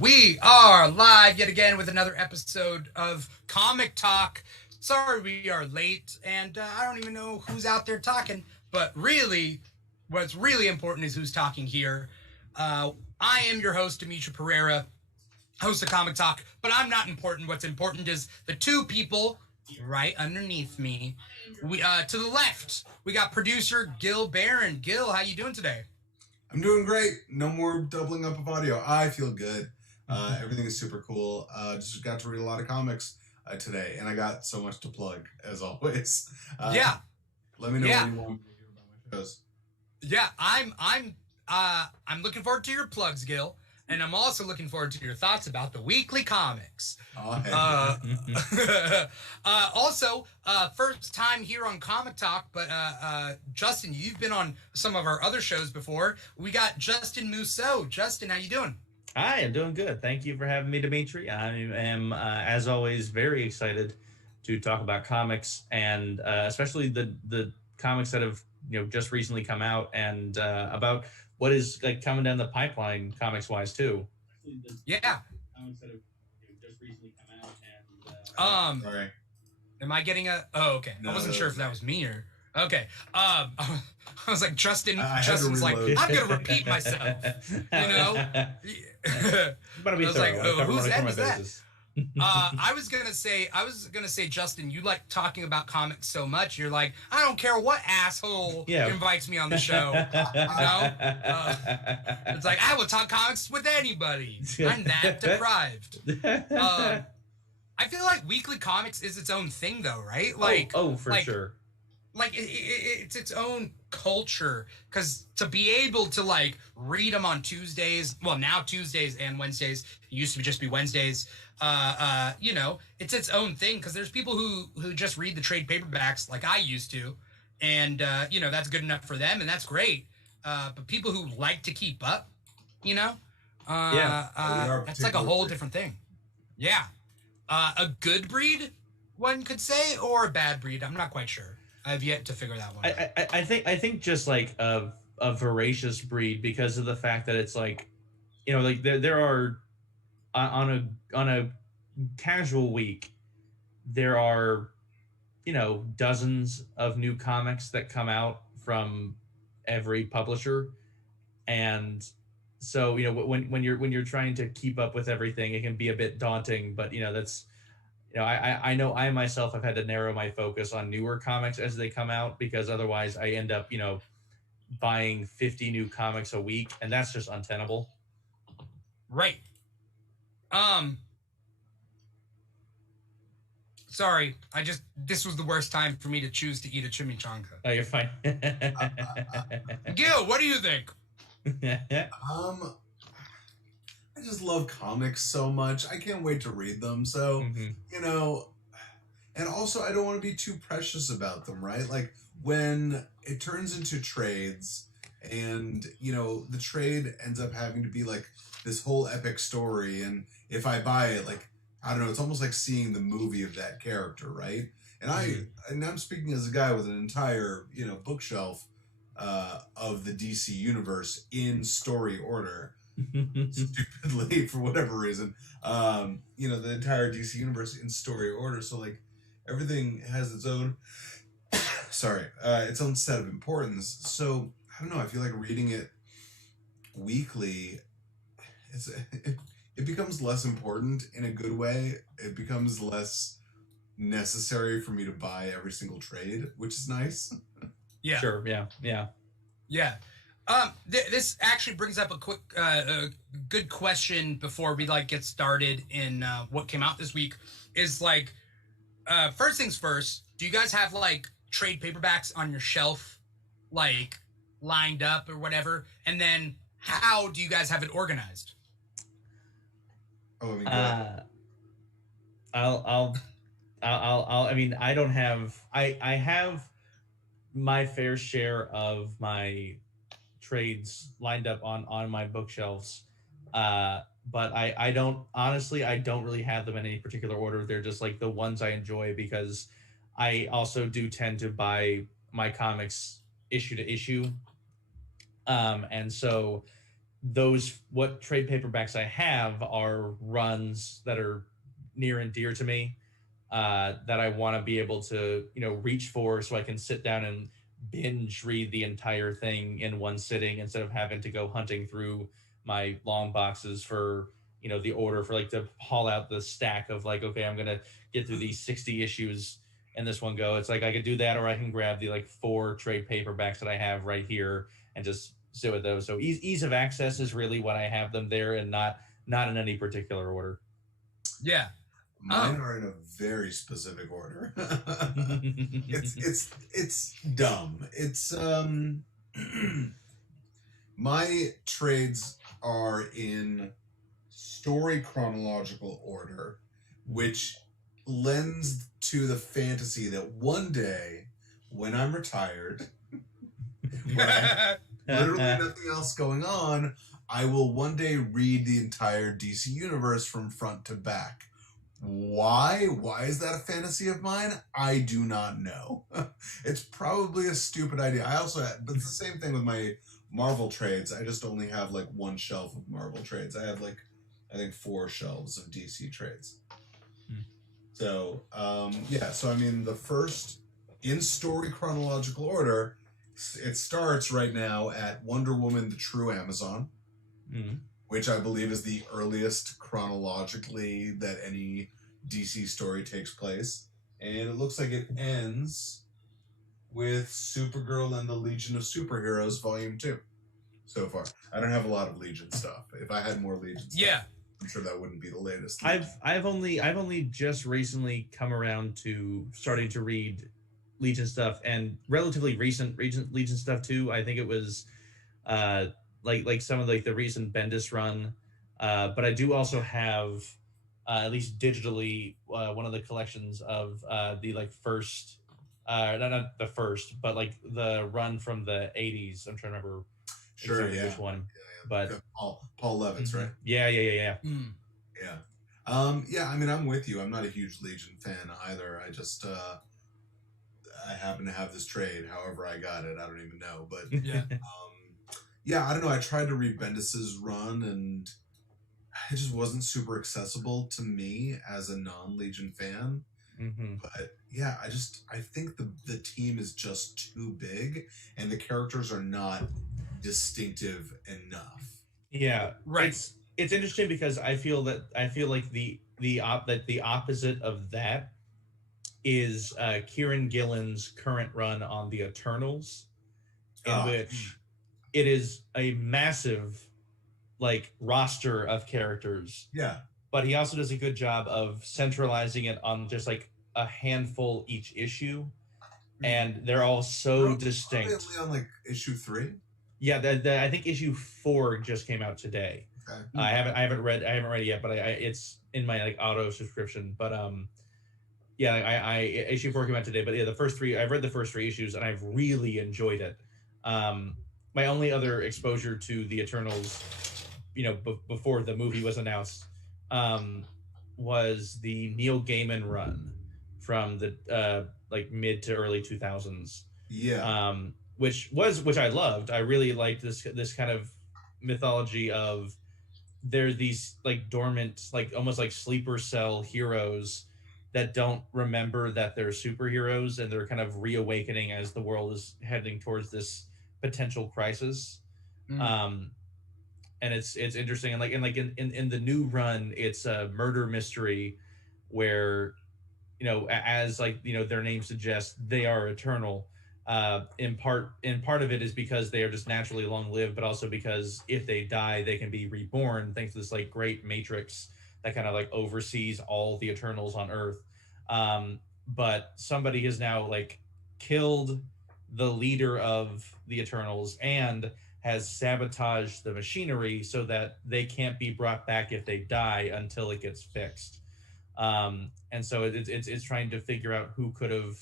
We are live yet again with another episode of Comic Talk. Sorry we are late, and I don't even know who's out there talking, but really, what's really important is who's talking here. I am your host, Demetri Pereira, host of Comic Talk, but I'm not important. What's important is the two people right underneath me. We To the left, we got producer Gil Barron. Gil, how you doing today? I'm doing great. No more doubling up of audio. I feel good. Everything is super cool. Just got to read a lot of comics today, and I got so much to plug as always. Yeah. Let me know when you want me to hear about my shows. Yeah, I'm looking forward to your plugs, Gil, and I'm also looking forward to your thoughts about the weekly comics. Also, first time here on Comic Talk, but Justin, you've been on some of our other shows before. We got Justin Mousseau. Justin, how you doing? Hi, I'm doing good. Thank you for having me, Dimitri. I am, as always, very excited to talk about comics, and especially the comics that have just recently come out, and about what is like coming down the pipeline comics wise too. Yeah. Comics that have just recently come out, and Sorry. Am I getting a? Oh, okay. No, I wasn't that sure was if that was me or. Okay. I was like, Justin's like, reload. I'm gonna repeat myself. But I was like, whose end is that? I was gonna say, Justin, you like talking about comics so much. You're like, I don't care what asshole invites me on the show. It's like I will talk comics with anybody. I'm that deprived. I feel like weekly comics is its own thing, though, right? Like, for sure. Like it's its own culture, because to be able to like read them on Tuesdays, well now Tuesdays and Wednesdays, it used to just be Wednesdays. It's its own thing, because there's people who just read the trade paperbacks like I used to, and that's good enough for them, and that's great. But people who like to keep up, that's like a whole different thing. Yeah, a good breed, one could say, or a bad breed. I'm not quite sure. I've yet to figure that one out. I think just like a voracious breed, because of the fact that it's like, like there are on a casual week, there are dozens of new comics that come out from every publisher, and so when you're trying to keep up with everything, it can be a bit daunting. But that's I know I myself have had to narrow my focus on newer comics as they come out, because otherwise I end up buying 50 new comics a week, and that's just untenable. Right. Sorry, this was the worst time for me to choose to eat a chimichanga. Oh, you're fine. Gil, what do you think? I just love comics so much. I can't wait to read them. So, and also I don't want to be too precious about them, right? Like when it turns into trades, and the trade ends up having to be like this whole epic story, and if I buy it, like, I don't know, it's almost like seeing the movie of that character, right? And I'm speaking as a guy with an entire bookshelf of the DC universe in story order. Stupidly, for whatever reason, the entire DC universe in story order. So like everything has its own its own set of importance. So I don't know, I feel like reading it weekly, it becomes less important in a good way. It becomes less necessary for me to buy every single trade, which is nice. Yeah. Sure. Yeah. This actually brings up a good question before we get started in what came out this week. Is like, first things first, do you guys have like trade paperbacks on your shelf, like lined up or whatever? And then how do you guys have it organized? Oh, I mean, I mean, I don't have. I have my fair share of my trades lined up on my bookshelves, but I don't really have them in any particular order. They're just like the ones I enjoy, because I also do tend to buy my comics issue to issue, and so what trade paperbacks I have are runs that are near and dear to me, that I want to be able to, reach for, so I can sit down and binge read the entire thing in one sitting instead of having to go hunting through my long boxes for, the order, for like to haul out the stack of like, okay, I'm gonna get through these 60 issues in this one go. It's like I could do that, or I can grab the like 4 trade paperbacks that I have right here and just sit with those. So ease of access is really what I have them there, and not in any particular order. Yeah. Mine are in a very specific order. It's dumb. It's my trades are in story chronological order, which lends to the fantasy that one day when I'm retired, when I literally nothing else going on, I will one day read the entire DC universe from front to back. Why? Why is that a fantasy of mine? I do not know. It's probably a stupid idea. But it's the same thing with my Marvel trades. I just only have like one shelf of Marvel trades. I have like, I think 4 shelves of DC trades. So, so I mean, the first in story chronological order, it starts right now at Wonder Woman, the True Amazon, which I believe is the earliest chronologically that any DC story takes place. And it looks like it ends with Supergirl and the Legion of Superheroes Volume 2 so far. I don't have a lot of Legion stuff. If I had more Legion stuff, I'm sure that wouldn't be the latest. I've only just recently come around to starting to read Legion stuff, and relatively recent Legion stuff too. I think it was like some of like the recent Bendis run, but I do also have at least digitally one of the collections of the like first, not the first, but like the run from the 80s. I'm trying to remember exactly which one. But Paul Levitz, right? Yeah. Yeah. I mean, I'm with you. I'm not a huge Legion fan either. I just I happen to have this trade. However I got it, I don't even know. But I don't know. I tried to read Bendis's run, and it just wasn't super accessible to me as a non-Legion fan. But yeah, I think the team is just too big, and the characters are not distinctive enough. Yeah, right. It's interesting because I feel like the opposite of that is Kieran Gillen's current run on the Eternals, in which it is a massive like roster of characters. Yeah. But he also does a good job of centralizing it on just like a handful each issue, and they're all so distinct. Probably on like issue 3. Yeah, I think issue 4 just came out today. Okay. I haven't read it yet, but it's in my like auto subscription. But I issue 4 came out today. But yeah, I've read the first 3 issues, and I've really enjoyed it. My only other exposure to the Eternals, before the movie was announced, was the Neil Gaiman run from the like mid to early 2000s. Yeah. Which I loved. I really liked this kind of mythology of there these like dormant, like almost like sleeper cell heroes that don't remember that they're superheroes, and they're kind of reawakening as the world is heading towards this potential crisis. And it's interesting, and in the new run, it's a murder mystery where as like their name suggests, they are eternal. In part of it is because they are just naturally long-lived, but also because if they die, they can be reborn thanks to this like great matrix that kind of like oversees all the Eternals on Earth. But somebody has now like killed the leader of the Eternals and has sabotaged the machinery so that they can't be brought back if they die until it gets fixed. And so it's trying to figure out who could have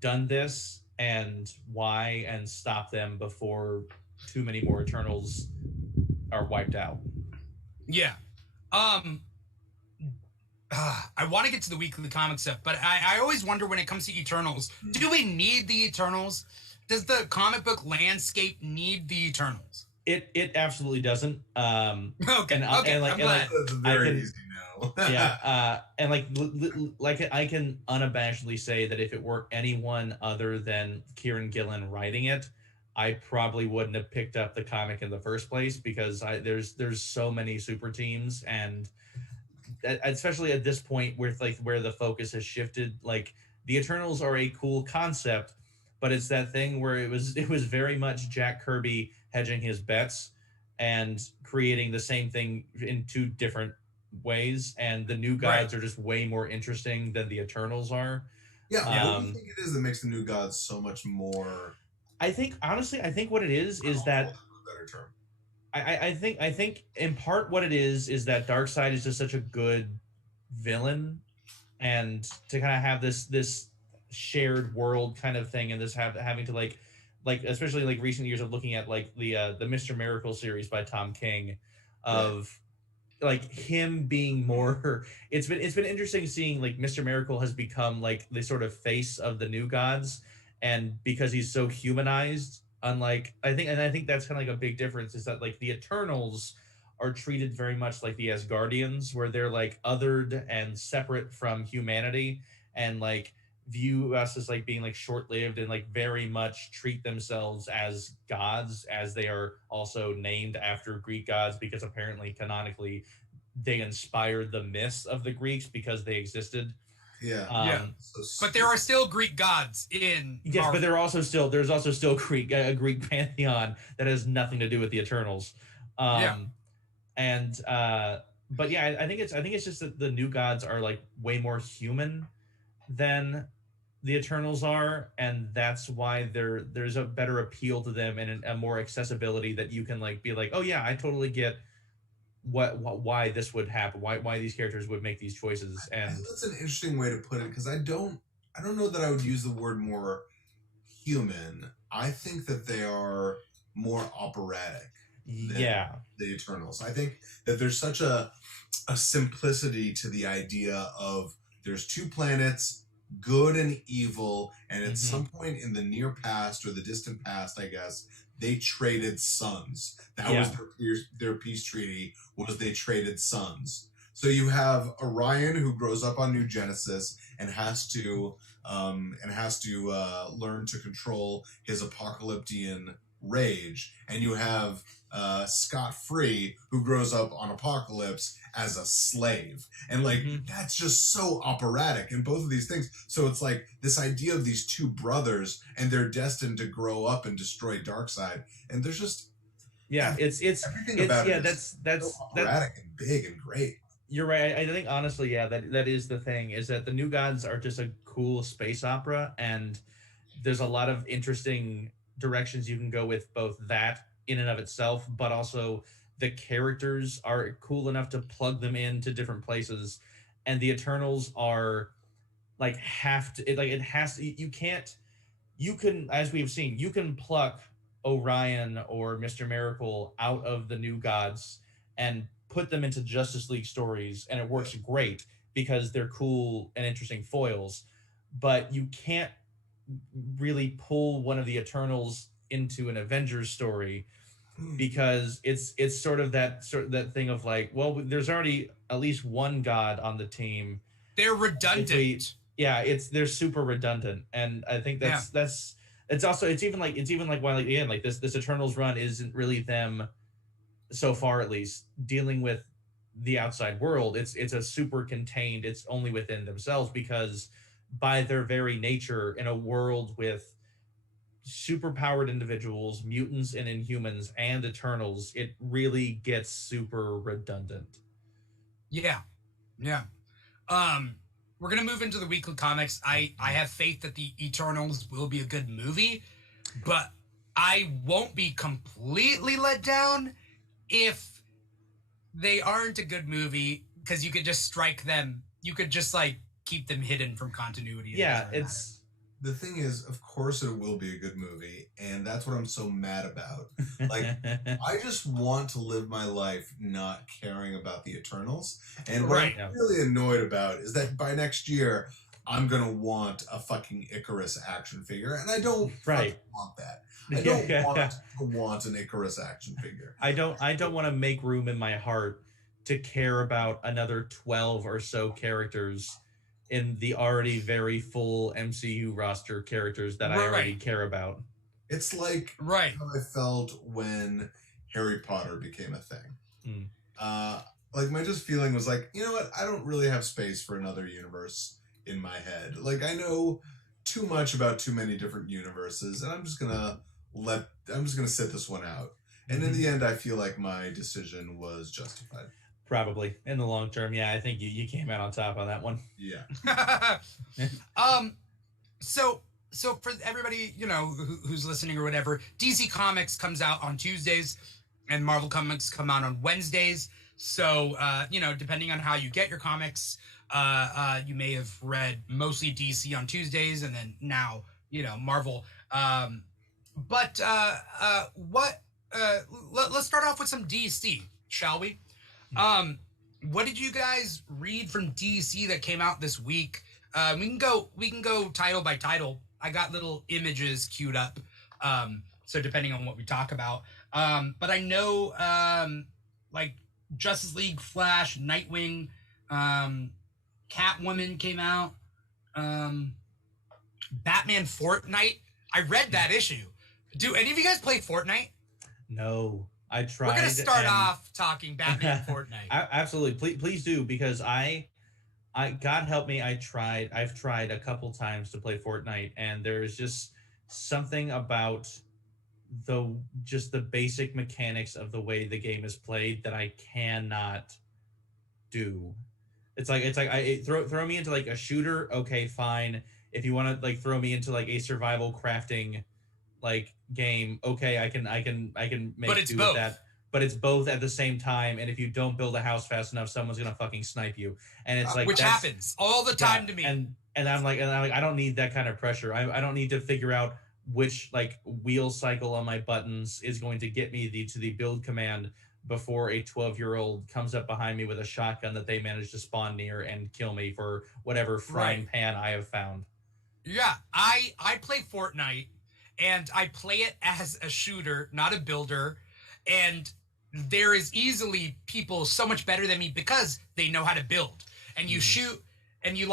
done this and why, and stop them before too many more Eternals are wiped out. Yeah. I want to get to the weekly comic stuff, but I always wonder when it comes to Eternals, do we need the Eternals? Does the comic book landscape need the Eternals? It absolutely doesn't. Okay, And okay, and like I'm and glad. like That's a I very can easy no. yeah, and like I can unabashedly say that if it were anyone other than Kieran Gillen writing it, I probably wouldn't have picked up the comic in the first place because there's so many super teams, and especially at this point where the focus has shifted, like the Eternals are a cool concept, but it's that thing where it was very much Jack Kirby hedging his bets and creating the same thing in two different ways, and the new Right. gods are just way more interesting than the Eternals are. Yeah, what do you um think it is that makes the New Gods so much more I think honestly, I think what it is powerful, that a better term? I think in part what it is that Darkseid is just such a good villain, and to kind of have this shared world kind of thing, and this having to like especially like recent years of looking at like the Mr. Miracle series by Tom King, Right. of like him being more it's been interesting seeing like Mr. Miracle has become like the sort of face of the new gods, and because he's so humanized, unlike I think that's kind of like a big difference, is that like the Eternals are treated very much like the Asgardians, where they're like othered and separate from humanity, and like view us as like being like short-lived, and like very much treat themselves as gods, as they are also named after Greek gods, because apparently canonically they inspired the myths of the Greeks because they existed. Yeah. Yeah. So But there are still Greek gods in Yes, Marvel. but there's also still a Greek pantheon that has nothing to do with the Eternals. Yeah. And but yeah, I think it's just that the new gods are like way more human than the Eternals are, and that's why there's a better appeal to them, and a more accessibility, that you can like be like, oh yeah, I totally get why this would happen, why these characters would make these choices. I And think that's an interesting way to put it because I don't know that I would use the word more human. I think that they are more operatic than yeah, the Eternals. I think that there's such a simplicity to the idea of there's two planets, good and evil, and at Mhm. some point in the near past or the distant past, I guess, they traded sons. That was their peace treaty, was they traded sons. So you have Orion who grows up on New Genesis and has to learn to control his apocalyptian rage, and you have Scott Free who grows up on Apocalypse as a slave, and like Mhm. that's just so operatic in both of these things. So it's like this idea of these two brothers, and they're destined to grow up and destroy Darkseid, and there's just yeah, everything it's about yeah, it is that's so operatic and big and great. you're right. I think honestly, yeah, that is the thing, is that the new gods are just a cool space opera, and there's a lot of interesting directions you can go with both that in and of itself, but also the characters are cool enough to plug them into different places, and the Eternals are like have to it has to, you can't, you can, as we've seen, you can pluck Orion or Mr. Miracle out of the new gods and put them into Justice League stories, and it works great because they're cool and interesting foils. But you can't really pull one of the Eternals into an Avengers story, because it's sort of that thing of like, well, there's already at least one god on the team. They're If redundant. we, yeah, they're super redundant, and I think that's it's also it's even like why, like, again, like this Eternals run isn't really them, so far at least, dealing with the outside world. It's a super contained, it's only within themselves, because by their very nature, in a world with super powered individuals, mutants and Inhumans and Eternals, it really gets super redundant. Yeah. Yeah. We're gonna move into the weekly comics. I have faith that the Eternals will be a good movie, but I won't be completely let down if they aren't a good movie, because you could just strike them. You could just like keep them hidden from continuity. Yeah, it's The thing is, of course, it will be a good movie, and that's what I'm so mad about. Like, I just want to live my life not caring about the Eternals. And what Right. I'm really annoyed about is that by next year, I'm going to want a fucking Icarus action figure, and I don't Right. fucking want that. I don't want an Icarus action figure. I don't want to make room in my heart to care about another 12 or so characters in the already very full MCU roster characters that I already care about. It's like how I felt when Harry Potter became a thing. Like my just feeling was like, you know what? I don't really have space for another universe in my head. Like I know too much about too many different universes, and I'm just gonna sit this one out. And in the end, I feel like my decision was justified. Probably in the long term, yeah. I think you came out on top on that one. Yeah. So for everybody, you know, who's listening or whatever, DC Comics comes out on Tuesdays, and Marvel Comics come out on Wednesdays. So you know, depending on how you get your comics, you may have read mostly DC on Tuesdays, and then now, you know, Marvel. Let's start off with some DC, shall we? What did you guys read from DC that came out this week? We can go title by title. I got little images queued up. So depending on what we talk about. But I know like Justice League, Flash, Nightwing, Catwoman came out. Batman Fortnite. I read that issue. Do any of you guys play Fortnite? No. I tried. We're gonna start off talking Batman Fortnite. Absolutely, please do, because I God help me, I've tried a couple times to play Fortnite, and there's just something about the basic mechanics of the way the game is played that I cannot do. It's like throw me into like a shooter, okay, fine. If you want to like throw me into like a survival crafting like game, okay, I can make do with that. But it's both at the same time, and if you don't build a house fast enough, someone's gonna fucking snipe you. And it's like which happens all the time to me. And I'm like, I don't need that kind of pressure. I don't need to figure out which like wheel cycle on my buttons is going to get me to the build command before a 12-year-old comes up behind me with a shotgun that they managed to spawn near and kill me for whatever frying pan I have found. Yeah, I play Fortnite, and I play it as a shooter, not a builder, and there is easily people so much better than me because they know how to build. And you shoot, and you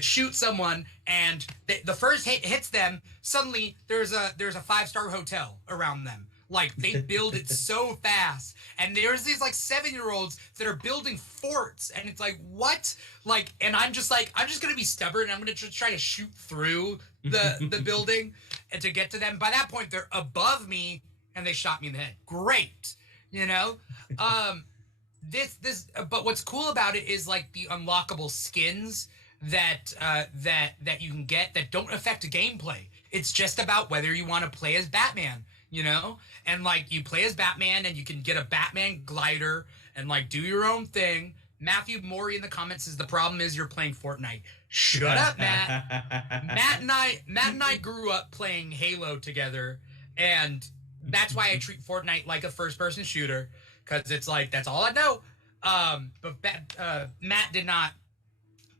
shoot someone, and the first hit hits them. Suddenly, there's a 5-star hotel around them. Like they build it so fast, and there's these like 7-year-olds that are building forts, and it's like what? Like, and I'm just gonna be stubborn. And I'm gonna try to shoot through the building and to get to them. By that point, they're above me, and they shot me in the head. Great, you know. But what's cool about it is like the unlockable skins that you can get that don't affect gameplay. It's just about whether you want to play as Batman. You know, and like you play as Batman, and you can get a Batman glider and like do your own thing. Matthew Morey in the comments says the problem is you're playing Fortnite. Shut up, Matt. Matt and I grew up playing Halo together, and that's why I treat Fortnite like a first-person shooter, because it's like that's all I know. But Matt did not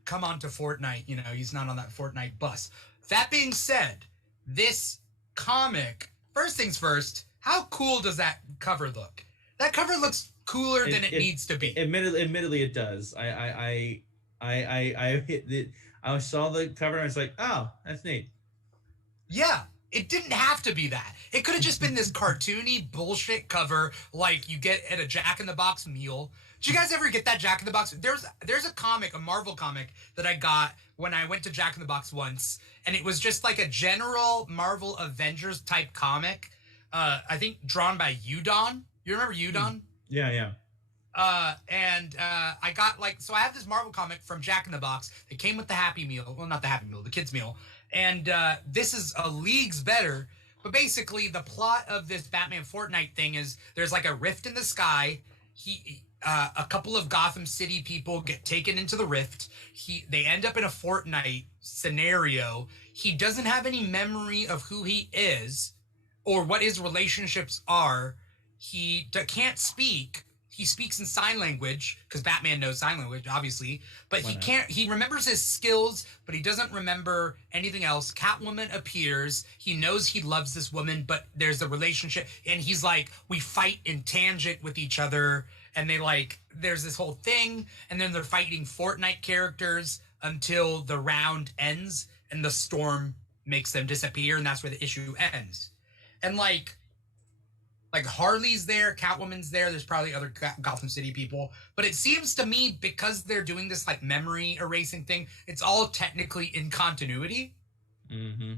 come onto Fortnite. You know, he's not on that Fortnite bus. That being said, this comic. First things first, how cool does that cover look? That cover looks cooler than it needs to be. Admittedly, it does. I saw the cover and I was like, oh, that's neat. Yeah, it didn't have to be that. It could have just been this cartoony bullshit cover like you get at a Jack in the Box meal. Did you guys ever get that Jack in the Box? There's a comic, a Marvel comic that I got when I went to Jack in the Box once, and it was just like a general Marvel Avengers type comic. I think drawn by Udon. You remember Udon? Yeah. And I got so I have this Marvel comic from Jack in the Box. It came with the Happy Meal. Well, not the Happy Meal, the kids meal. And this is a leagues better. But basically, the plot of this Batman Fortnite thing is there's like a rift in the sky. A couple of Gotham City people get taken into the rift. They end up in a Fortnite scenario. He doesn't have any memory of who he is or what his relationships are. He can't speak. he speaks in sign language because Batman knows sign language, obviously, but Why he not? can't. He remembers his skills, but he doesn't remember anything else. Catwoman appears. He knows he loves this woman, but there's a relationship, and he's like, we fight in tangent with each other, and they like, there's this whole thing, and then they're fighting Fortnite characters until the round ends, and the storm makes them disappear, and that's where the issue ends. And like Harley's there, Catwoman's there. There's probably other Gotham City people, but it seems to me because they're doing this like memory erasing thing, it's all technically in continuity. Mm-hmm.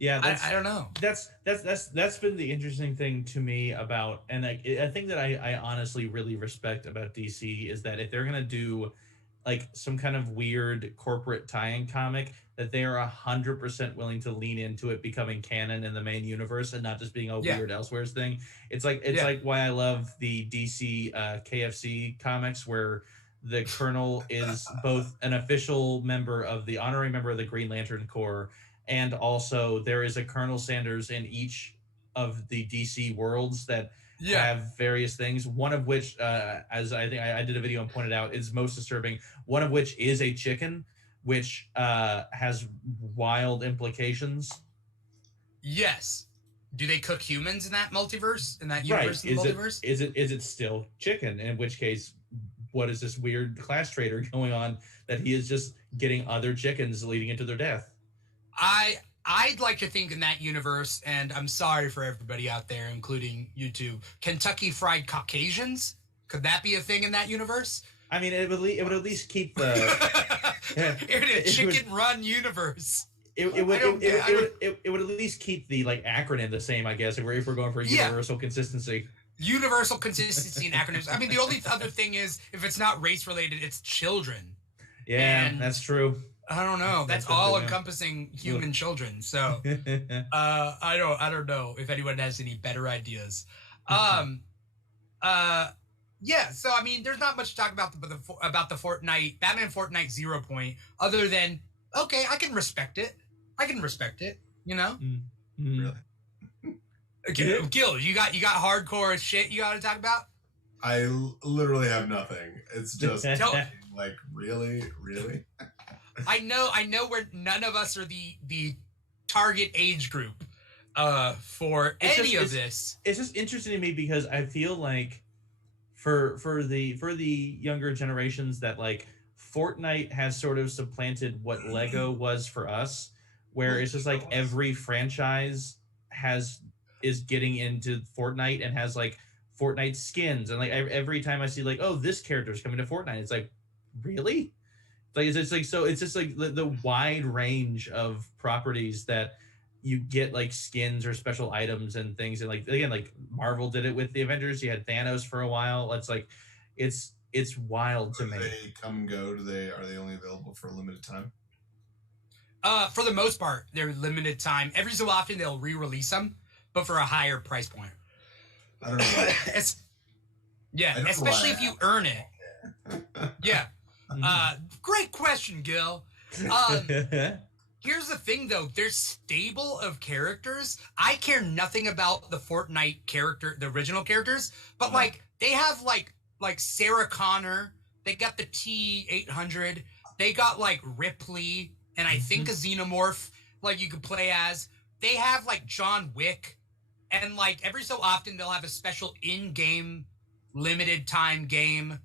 Yeah, I don't know. That's been the interesting thing to me about, and I think that I honestly really respect about DC is that if they're gonna do like some kind of weird corporate tie-in comic, that they are 100% willing to lean into it becoming canon in the main universe and not just being a weird Elseworlds thing. It's like why I love the DC KFC comics where the Colonel is both an official member of the honorary member of the Green Lantern Corps, and also there is a Colonel Sanders in each of the DC worlds that have various things, one of which, as I think I did a video and pointed out, is most disturbing, one of which is a chicken, which has wild implications. Yes. Do they cook humans in that multiverse? In that universe, right. In the multiverse? Is it still chicken? In which case, what is this weird class traitor going on that he is just getting other chickens leading into their death? I'd like to think in that universe, and I'm sorry for everybody out there, including you two, Kentucky Fried Caucasians? Could that be a thing in that universe? I mean, it would at least keep the in a chicken run universe. It would at least keep the like acronym the same, I guess, if we're going for universal consistency. Universal consistency in acronyms. I mean, the only other thing is if it's not race related, it's children. Yeah, and that's true. I don't know. That's all encompassing human children. So I don't know if anyone has any better ideas. Yeah, so I mean, there's not much to talk about the Fortnite, Batman Fortnite 0 Point, other than okay, I can respect it. You know. Really? Okay, Gil, you got hardcore shit you got to talk about. I literally have nothing. It's just like really. I know where none of us are the target age group for any of this. It's just interesting to me because I feel like for the younger generations that like Fortnite has sort of supplanted what Lego was for us, where it's just like every franchise is getting into Fortnite and has like Fortnite skins, and like every time I see like, oh, this character's coming to Fortnite, it's like, really? Like it's like, so it's just like the wide range of properties that you get like skins or special items and things. And like, again, like Marvel did it with the Avengers. You had Thanos for a while. It's like, it's wild to me. Do they come and go? Are they only available for a limited time? For the most part, they're limited time. Every so often they'll re-release them, but for a higher price point. I don't know. Especially if you earn it. Yeah. Great question, Gil. Here's the thing, though. Their stable of characters, I care nothing about the Fortnite character, the original characters, but like they have like Sarah Connor. They got the T-800. They got like Ripley, and I think a Xenomorph like you could play as. They have like John Wick, and like every so often they'll have a special in-game limited time game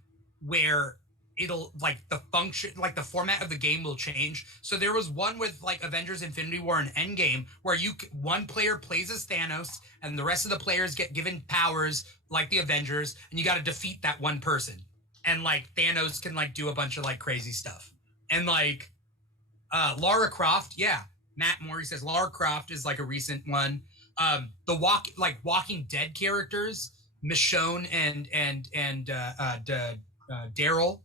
where it'll like the function, like the format of the game will change. So there was one with like Avengers Infinity War and Endgame where one player plays as Thanos and the rest of the players get given powers like the Avengers, and you got to defeat that one person. And like Thanos can like do a bunch of like crazy stuff. And like Lara Croft, Matt Morey says Lara Croft is like a recent one. The Walking Dead characters, Michonne and Daryl,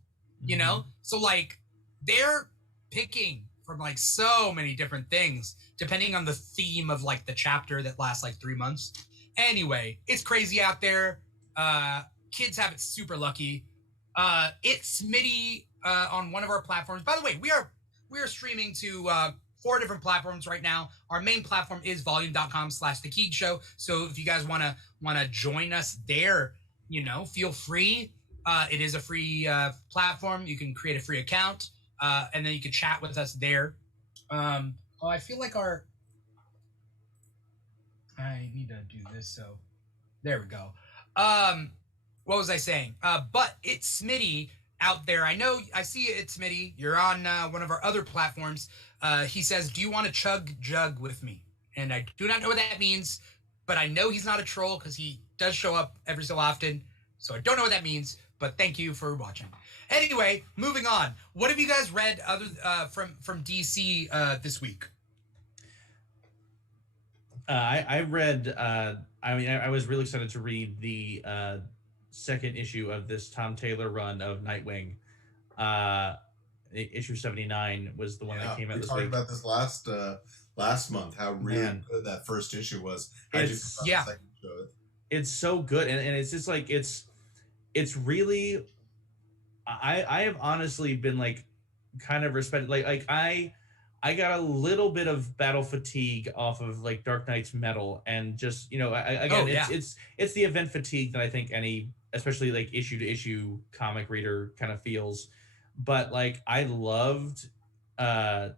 you know? So like they're picking from like so many different things depending on the theme of like the chapter that lasts like 3 months. Anyway, it's crazy out there. Kids have it super lucky. It's Smitty on one of our platforms. By the way, we are streaming to 4 different platforms right now. Our main platform is volume.com/The Keeg Show. So if you guys want to join us there, feel free. It is a free platform. You can create a free account, and then you can chat with us there. I feel like I need to do this. So there we go. What was I saying? But it's Smitty out there. I see it's Smitty. You're on one of our other platforms. He says, "Do you want to chug jug with me?" And I do not know what that means, but I know he's not a troll because he does show up every so often. So I don't know what that means, but thank you for watching. Anyway, moving on. What have you guys read other from DC this week? I read. I was really excited to read the second issue of this Tom Taylor run of Nightwing. Issue 79 was the one that came out this week. We talked about this last month. How really good that first issue was. It's so good, and it's just like it's really. I have honestly been like kind of respected. Like I got a little bit of battle fatigue off of like Dark Knight's Metal, and just it's the event fatigue that I think any, especially like issue to issue comic reader kind of feels. But like I loved I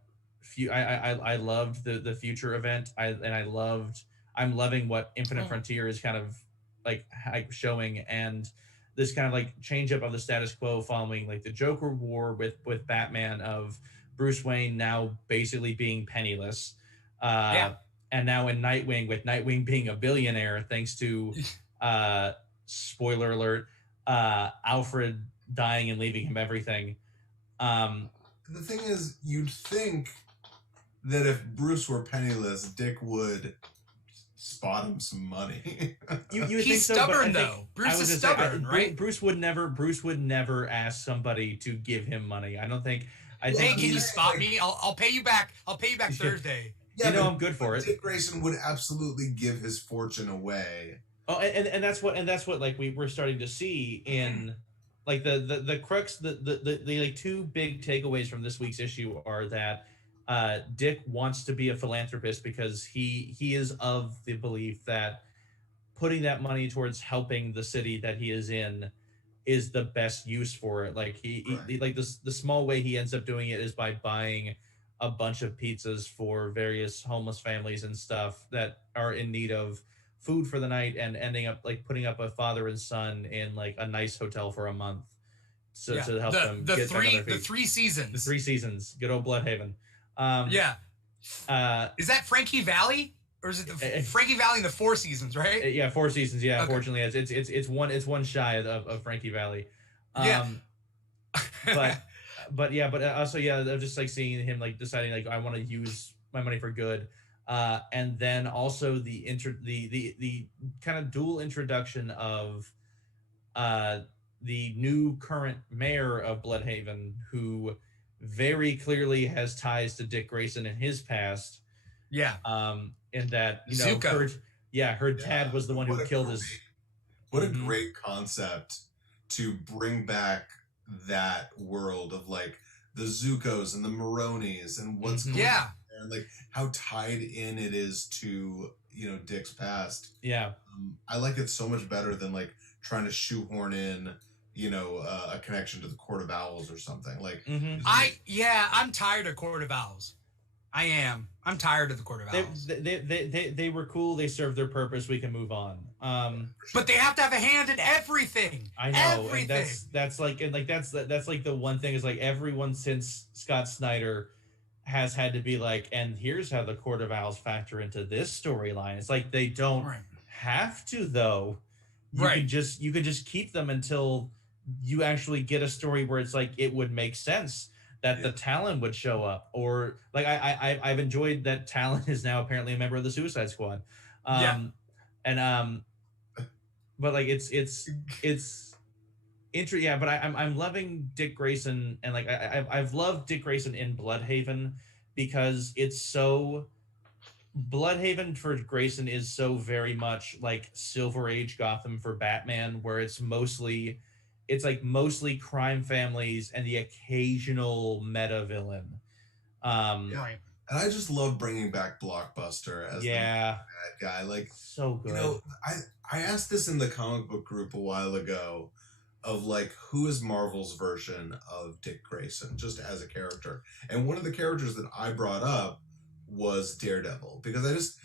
loved the future event. I'm loving what Infinite Frontier is kind of like showing, and this kind of like change up of the status quo following like the Joker war with Batman, of Bruce Wayne now basically being penniless, and now in Nightwing, with Nightwing being a billionaire thanks to spoiler alert, Alfred dying and leaving him everything. The thing is, you'd think that if Bruce were penniless, Dick would spot him some money. He's stubborn, though. Bruce is stubborn, right? Bruce would never ask somebody to give him money. I don't think. Hey, can you spot me? I'll pay you back. I'll pay you back Thursday. Yeah, I'm good for it. Dick Grayson would absolutely give his fortune away. Oh, and that's what like we're starting to see in like the crux, the like two big takeaways from this week's issue are that Dick wants to be a philanthropist because he is of the belief that putting that money towards helping the city that he is in is the best use for it. Like he like the small way he ends up doing it is by buying a bunch of pizzas for various homeless families and stuff that are in need of food for the night, and ending up like putting up a father and son in like a nice hotel for a month to help them get back on their feet. The 3 seasons. The 3 seasons. Good old Bloodhaven. Is that Frankie Valley? Or is it Frankie Valley in the 4 seasons, right? Yeah, 4 seasons. Yeah, okay. Unfortunately, it's one shy of Frankie Valley. But also I'm just like seeing him like deciding like I want to use my money for good, and then also the kind of dual introduction of the new current mayor of Bloodhaven, who very clearly has ties to Dick Grayson in his past. Yeah. In that, Zuko. her dad was the one who killed his. What a great concept to bring back that world of like the Zucos and the Maronis and what's going on there, and like how tied in it is to Dick's past. Yeah. I like it so much better than like trying to shoehorn in a connection to the Court of Owls or something. Like I'm tired of Court of Owls. I am. I'm tired of the Court of Owls. They were cool. They served their purpose. We can move on. But they have to have a hand in everything. I know. Everything. And that's like the one thing is like everyone since Scott Snyder has had to be like, and here's how the Court of Owls factor into this storyline. It's like they don't have to though. You can just keep them until you actually get a story where it's like it would make sense that the Talon would show up, or like I've enjoyed that Talon is now apparently a member of the Suicide Squad. But like it's interesting. Yeah, but I'm loving Dick Grayson, and like I've loved Dick Grayson in Bloodhaven because it's so. Bloodhaven for Grayson is so very much like Silver Age Gotham for Batman, where it's mostly crime families and the occasional meta villain. I And I just love bringing back Blockbuster as the bad guy. Like, so good. you know, I asked this in the comic book group a while ago of like, who is Marvel's version of Dick Grayson, just as a character? And one of the characters that I brought up was Daredevil, because I just,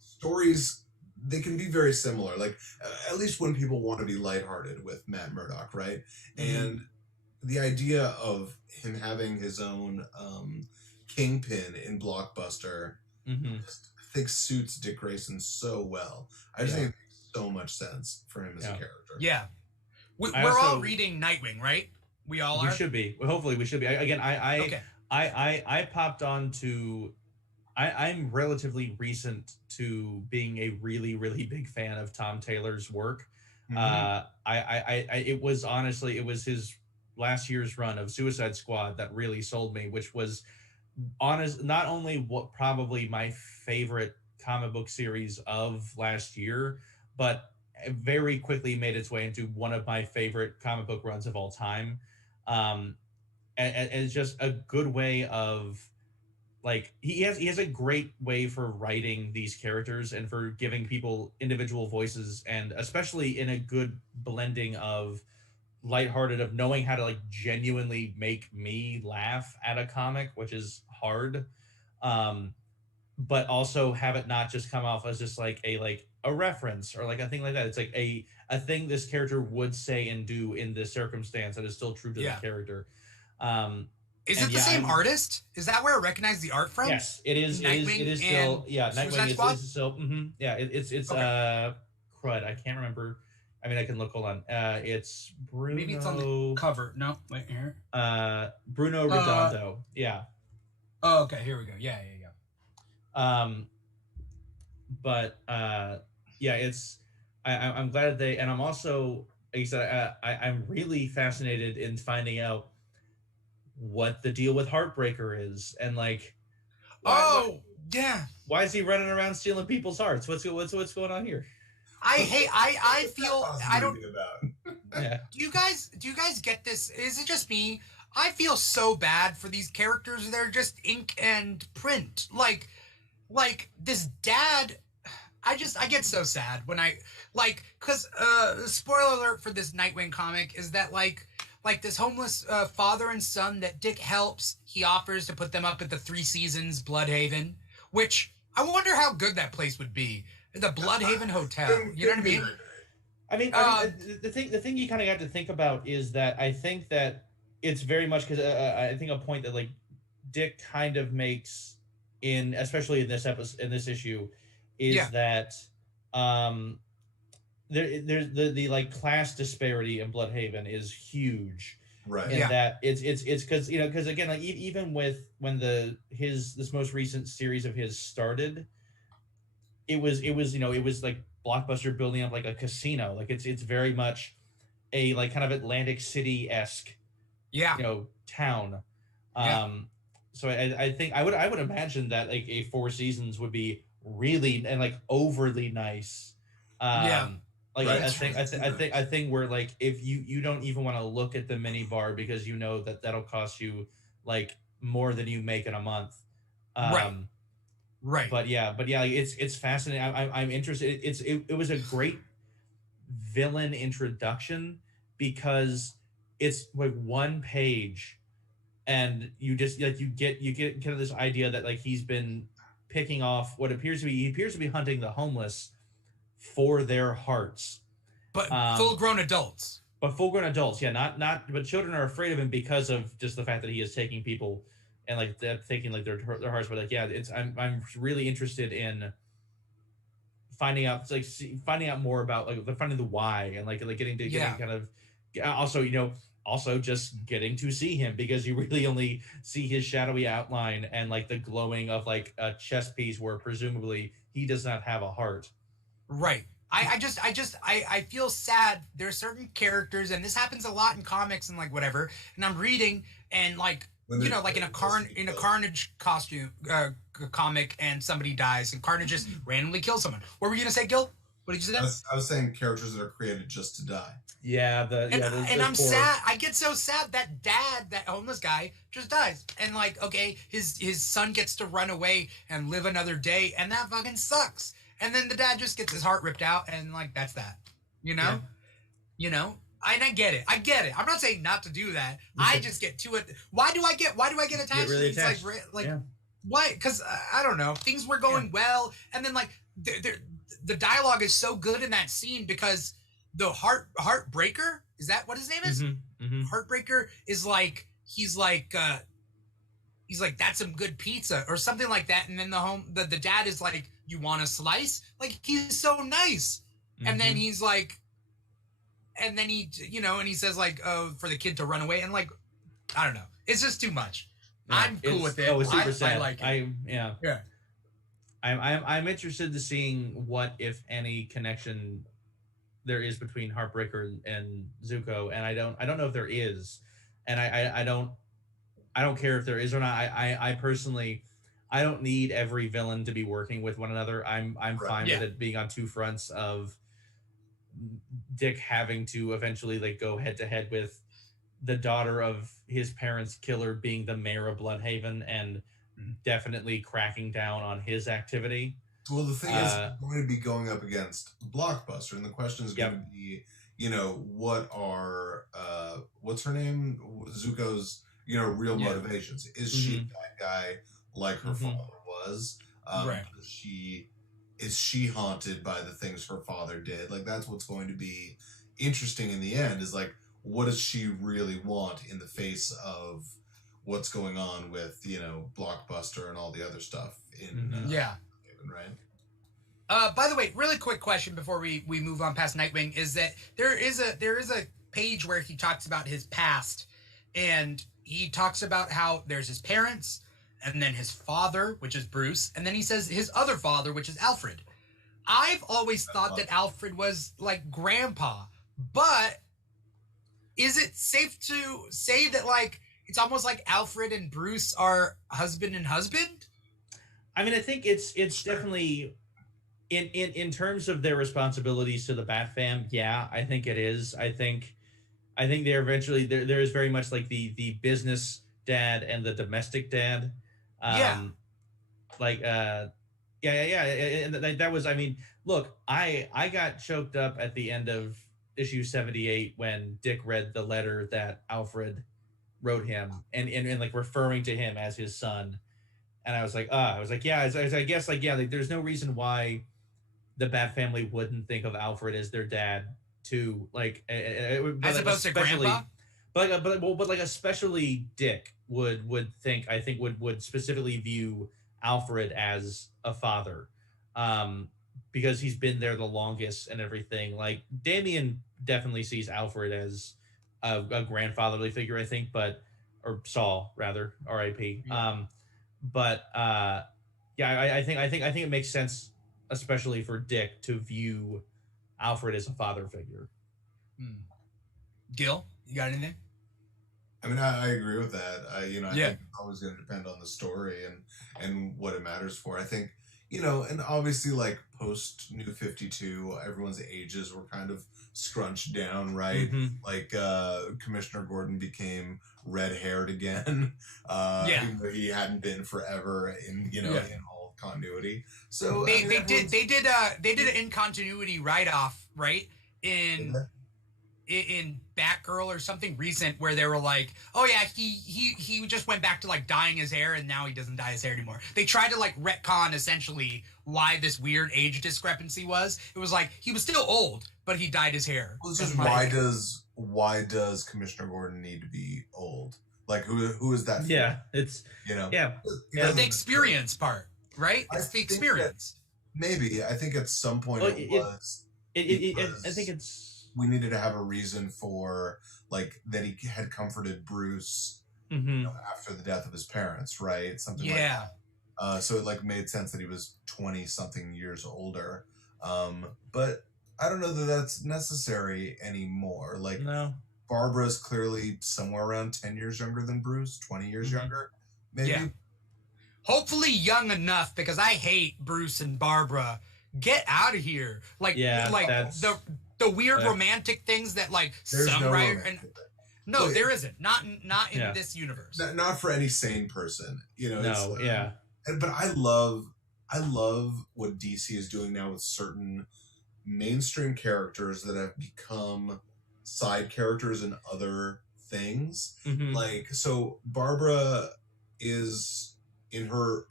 stories, they can be very similar. Like, at least when people want to be lighthearted with Matt Murdock, right? And the idea of him having his own Kingpin in Blockbuster, I think suits Dick Grayson so well. I just think it makes so much sense for him as a character. Yeah. We're all reading Nightwing, right? We all are? We should be. Hopefully we should be. Again, I popped on to... I'm relatively recent to being a really, really big fan of Tom Taylor's work. It was his last year's run of Suicide Squad that really sold me, which was not only what probably my favorite comic book series of last year, but very quickly made its way into one of my favorite comic book runs of all time. And it's just a good way of, like, he has a great way for writing these characters and for giving people individual voices, and especially in a good blending of lighthearted, of knowing how to like genuinely make me laugh at a comic, which is hard, but also have it not just come off as just like a reference or like a thing like that. It's like a thing this character would say and do in this circumstance that is still true to the character. Is it the same artist? Is that where I recognize the art from? Yes, it is. It is still. Yeah, Nightwing is still. Yeah, it's okay. crud. I can't remember. I mean, I can look. Hold on. It's Bruno. Maybe it's on the cover. No, wait here. Bruno Redondo. Yeah. Oh, okay. Here we go. Yeah. But yeah, it's. I'm glad that they, and I'm also, like I said, I'm really fascinated in finding out what the deal with Heartbreaker is, and like, why is he running around stealing people's hearts? What's going on here? I feel I don't. Yeah. Do you guys get this? Is it just me? I feel so bad for these characters. They're just ink and print. Like this dad. I get so sad when because spoiler alert for this Nightwing comic is that like this homeless father and son that Dick helps, he offers to put them up at the 3 Seasons Bloodhaven, which I wonder how good that place would be. The Bloodhaven Hotel. You know what I mean? I mean, the thing you kind of got to think about is that I think that it's very much because I think a point that like Dick kind of makes especially in this episode, in this issue, is that there's the like class disparity in Bloodhaven is huge, right? And that it's because because again, like even with when this most recent series of his started, it was like Blockbuster building up like a casino, like it's very much a like kind of Atlantic City-esque town. So I think I would imagine that like a 4 Seasons would be really and like overly nice. Like right. I think where like if you don't even want to look at the mini bar because you know that'll cost you like more than you make in a month. Right. But yeah, like, it's fascinating. I'm interested. It was a great villain introduction because it's like one page, and you just like you get kind of this idea that like he's been picking off what appears to be hunting the homeless for their hearts, but full-grown adults. But yeah, not. But children are afraid of him because of just the fact that he is taking people and like they're taking like their hearts. But like I'm really interested in finding out more about like finding the why and like getting kind of also just getting to see him because you really only see his shadowy outline and like the glowing of like a chess piece where presumably he does not have a heart. Right. I feel sad. There are certain characters, and this happens a lot in comics and like whatever. And I'm reading, and like like in a Carnage costume comic, and somebody dies, and Carnage just randomly kills someone. What were you gonna say, Gil? What did you say? I was saying characters that are created just to die. Yeah, And I'm sad. I get so sad that dad, that homeless guy, just dies. And like, okay, his son gets to run away and live another day, and that fucking sucks. And then the dad just gets his heart ripped out, and like that's that. You know? Yeah. You know? I get it. I get it. I'm not saying not to do that. I just get to it. Why do I get attached? Get really to these, attached. like Yeah. why? Because I don't know. Things were going well, and then like the dialogue is so good in that scene because the heartbreaker, is that what his name is? Heartbreaker is like he's like that's some good pizza or something like that, and then the dad is like, you want a slice? Like he's so nice, and then he's like, and then he and he says like, oh, for the kid to run away, and like I don't know, it's just too much. Yeah, I'm cool with it. Oh, it's super sad. I like it. Yeah. I'm interested to seeing what, if any, connection there is between Heartbreaker and Zuko, and I don't know if there is, and I don't care if there is or not. I personally, I don't need every villain to be working with one another. I'm fine with it being on two fronts of Dick having to eventually like go head to head with the daughter of his parents' killer being the mayor of Bloodhaven and definitely cracking down on his activity. Well, the thing is, we're going to be going up against Blockbuster, and the question is going to be, what are what's her name? Zuko's, real motivations. Is she a bad guy like her father was? Right. Is she haunted by the things her father did? Like that's what's going to be interesting in the end. Is like, what does she really want in the face of what's going on with Blockbuster and all the other stuff in right? By the way, really quick question before we move on past Nightwing is that there is a page where he talks about his past, and he talks about how there's his parents, and then his father, which is Bruce, and then he says his other father, which is Alfred. I've always thought that Alfred was like grandpa, but is it safe to say that like it's almost like Alfred and Bruce are husband and husband? I mean, I think it's definitely in terms of their responsibilities to the Bat Fam. Yeah, I think it is. I think they're eventually there is very much like the business dad and the domestic dad. And that was. I mean, look, I got choked up at the end of issue 78 when Dick read the letter that Alfred wrote him and like referring to him as his son, and I was like I guess there's no reason why the Bat family wouldn't think of Alfred as their dad too, like as opposed to grandpa. But like especially Dick would think, I think would specifically view Alfred as a father, because he's been there the longest and everything. Like Damien definitely sees Alfred as a grandfatherly figure, I think, or Saul rather, R.I.P. Yeah. I think it makes sense, especially for Dick, to view Alfred as a father figure. Gil, you got anything? I mean, I agree with that. I think it's always going to depend on the story and what it matters for. I think, and obviously like post New 52, everyone's ages were kind of scrunched down, right? Like Commissioner Gordon became red-haired again, even though he hadn't been forever in all continuity. So they did an in continuity write-off, right? In Batgirl or something recent, where they were like, oh yeah, he just went back to like dyeing his hair, and now he doesn't dye his hair anymore. They tried to like retcon essentially why this weird age discrepancy was. It was like he was still old, but he dyed his hair. Well, it's just why does Commissioner Gordon need to be old? Like who is that for? Yeah, it's the experience part, right? It's the experience. Maybe I think at some point I think it's. We needed to have a reason for like that he had comforted Bruce after the death of his parents, right? Something like that. So it like made sense that he was 20 something years older. But I don't know that that's necessary anymore. Like Barbara's clearly somewhere around 10 years younger than Bruce, 20 years younger. Maybe. Yeah. Hopefully young enough, because I hate Bruce and Barbara get out of here. Like, Yeah, like that's- the weird romantic things that like There's some no writer romantic and thing. no, Well, there isn't. Not in Yeah. this universe. Not for any sane person, you know. No, yeah. But I love what DC is doing now with certain mainstream characters that have become side characters in other things. Mhm. Like, so Barbara is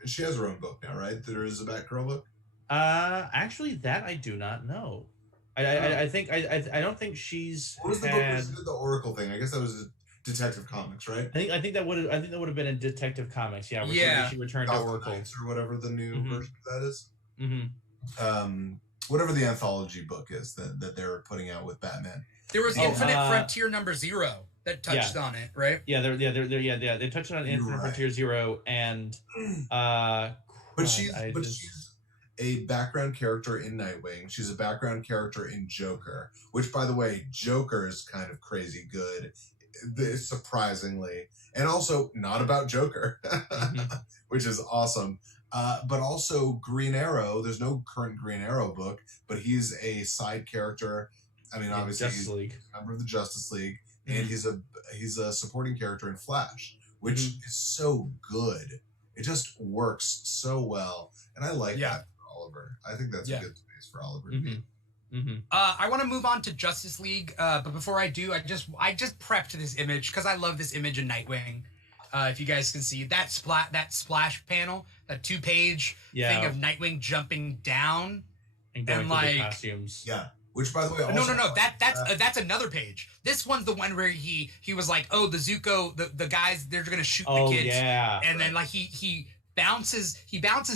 she has her own book now, right? There is a Batgirl book. Actually, that I do not know. I think I don't think she's What was the book where she did the Oracle thing? I guess that was Detective Comics, right? I think that would have been in Detective Comics. Yeah, where Yeah. she returned to Gotham Oracle. Knights or whatever the new Mhm. version of that is. Mm-hmm. Whatever the anthology book is that they're putting out with Batman. There was Oh, Infinite Frontier #0 that touched on it, right? Yeah, they touched on Infinite right. Frontier Zero and But God, she's a background character in Nightwing. She's a background character in Joker, which, by the way, Joker is kind of crazy good, surprisingly, and also not about Joker, which is awesome. But also Green Arrow. There's no current Green Arrow book, but he's a side character. I mean, obviously, Justice he's League. a member of the Justice League, and he's a supporting character in Flash, which is so good. It just works so well, and I like that for Oliver. I think that's a good space for Oliver to be. I want to move on to Justice League, but before I do, I just prepped this image because I love this image in Nightwing. If you guys can see that splash panel, that 2-page thing of Nightwing jumping down and going through like the costumes. Yeah. Which, by the way, no, that's another page. This one's the one where he was like, oh, the Zuko, the guys, they're gonna shoot the kids, and then like he bounces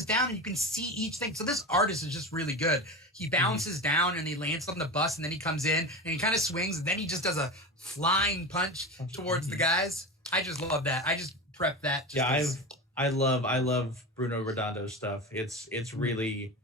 down, and you can see each thing. So this artist is just really good. He bounces down and he lands on the bus, and then he comes in and he kind of swings, and then he just does a flying punch towards the guys. I just love that. I just prepped that. I love Bruno Redondo's stuff. It's really.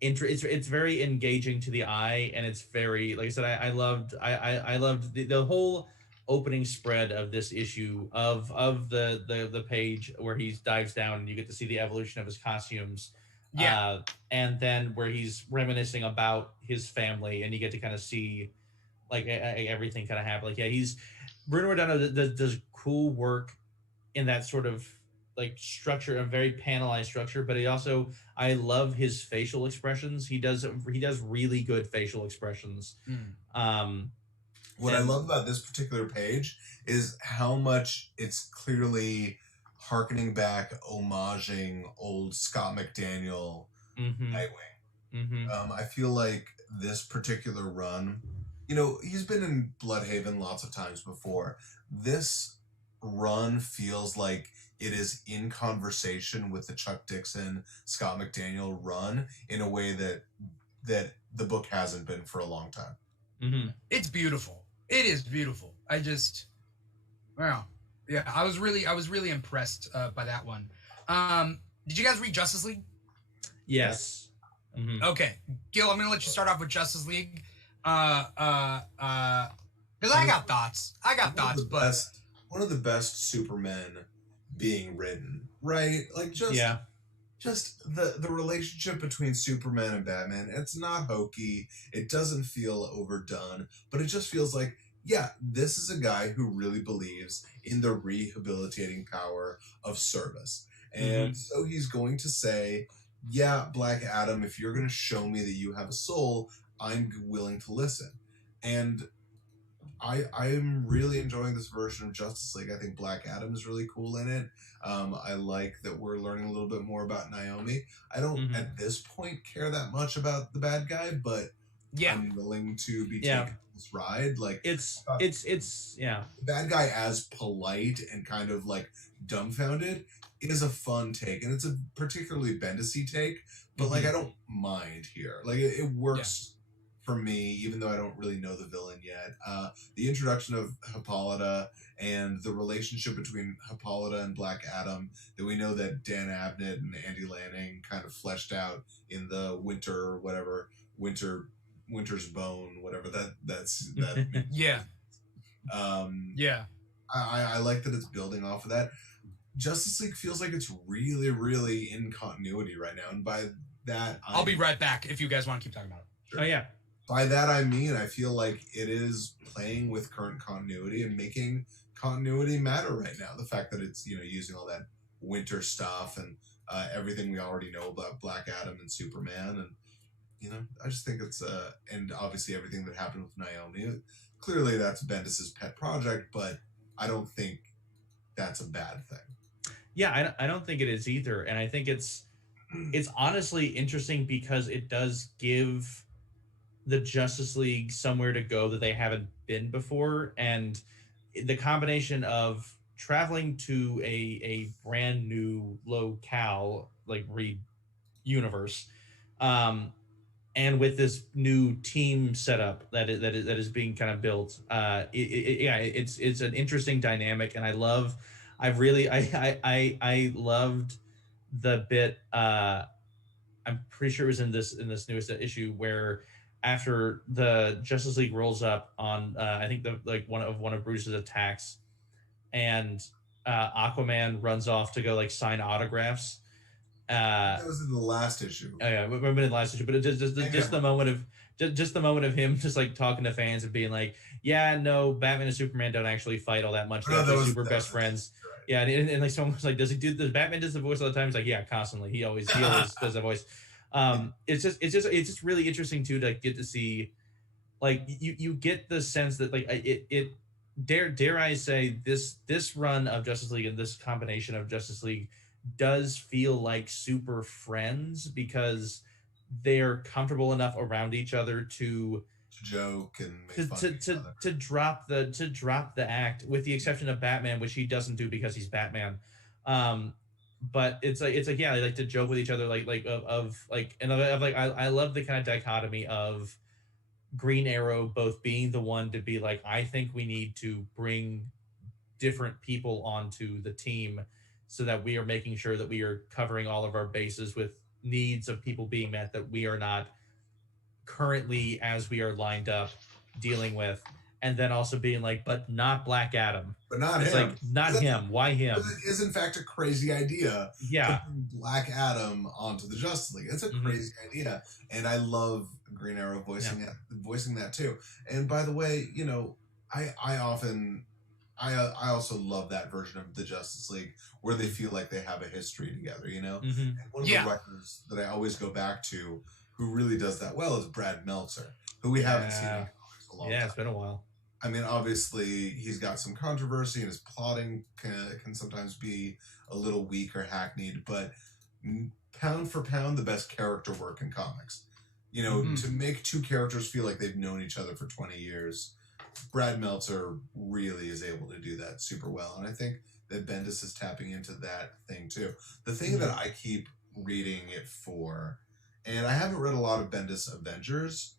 It's very engaging to the eye, and it's very, like I said, I loved the whole opening spread of this issue of the page where he dives down and you get to see the evolution of his costumes, and then where he's reminiscing about his family, and you get to kind of see like everything kind of happen. Like he's Bruno Redondo does cool work in that sort of like structure, a very panelized structure, but I love his facial expressions. He does really good facial expressions. What I love about this particular page is how much it's clearly harkening back, homaging old Scott McDaniel Nightwing. I feel like this particular run, he's been in Bloodhaven lots of times before. This run feels like it is in conversation with the Chuck Dixon, Scott McDaniel run in a way that the book hasn't been for a long time. It's beautiful. It is beautiful. I was really impressed by that one. Did you guys read Justice League? Yes. Okay, Gil, I'm gonna let you start off with Justice League. Because I got thoughts. But one of the best Supermen being written, right? Like just the relationship between Superman and Batman. It's not hokey. It doesn't feel overdone, but it just feels like, this is a guy who really believes in the rehabilitating power of service. And so he's going to say, Black Adam, if you're going to show me that you have a soul, I'm willing to listen. And I'm really enjoying this version of Justice League. I think Black Adam is really cool in it. I like that we're learning a little bit more about Naomi. I don't at this point care that much about the bad guy, but I'm willing to be taken on this ride. Like it's the bad guy as polite and kind of like dumbfounded is a fun take, and it's a particularly Bendis-y take, but like I don't mind here. Like it works. For me, even though I don't really know the villain yet, the introduction of Hippolyta and the relationship between Hippolyta and Black Adam that we know that Dan Abnett and Andy Lanning kind of fleshed out in the Winter's Bone, whatever that's. I like that it's building off of that. Justice League feels like it's really, really in continuity right now, and by that I'll be right back if you guys want to keep talking about it. Sure. Oh yeah. By that I mean I feel like it is playing with current continuity and making continuity matter right now. The fact that it's using all that winter stuff and everything we already know about Black Adam and Superman, and I just think it's and obviously everything that happened with Naomi. Clearly that's Bendis's pet project, but I don't think that's a bad thing. Yeah, I don't think it is either, and I think it's honestly interesting because it does give the Justice League somewhere to go that they haven't been before, and the combination of traveling to a brand new locale like Reed universe, and with this new team setup that is being kind of built, it's an interesting dynamic, and I loved the bit. I'm pretty sure it was in this newest issue where after the Justice League rolls up on I think one of Bruce's attacks, and Aquaman runs off to go like sign autographs. That was in the last issue. Oh yeah, we've been in the last issue, but just the moment of him just like talking to fans and being like, yeah, no, Batman and Superman don't actually fight all that much. They're super best friends. Right. Yeah, and like someone was like, does Batman does the voice all the time? He's like, yeah, constantly. He always does the voice. It's just really interesting too to get to see, like you get the sense that like it dare I say this run of Justice League and this combination of Justice League does feel like super friends because they're comfortable enough around each other to joke and make fun to drop the act, with the exception of Batman, which he doesn't do because he's Batman. But it's like yeah, they like to joke with each other, I love the kind of dichotomy of Green Arrow both being the one to be like, I think we need to bring different people onto the team so that we are making sure that we are covering all of our bases with needs of people being met that we are not currently, as we are lined up, dealing with. And then also being like, but not Black Adam. But not it's him. Like, not him. Why him? It is, in fact, a crazy idea. Yeah. To bring Black Adam onto the Justice League. It's a crazy idea. And I love Green Arrow voicing that too. And by the way, I also love that version of the Justice League where they feel like they have a history together, Mm-hmm. And one of the writers that I always go back to who really does that well is Brad Meltzer, who we haven't seen in a long time. It's been a while. I mean, obviously, he's got some controversy, and his plotting can sometimes be a little weak or hackneyed, but pound for pound, the best character work in comics. To make two characters feel like they've known each other for 20 years, Brad Meltzer really is able to do that super well, and I think that Bendis is tapping into that thing, too. The thing that I keep reading it for, and I haven't read a lot of Bendis Avengers,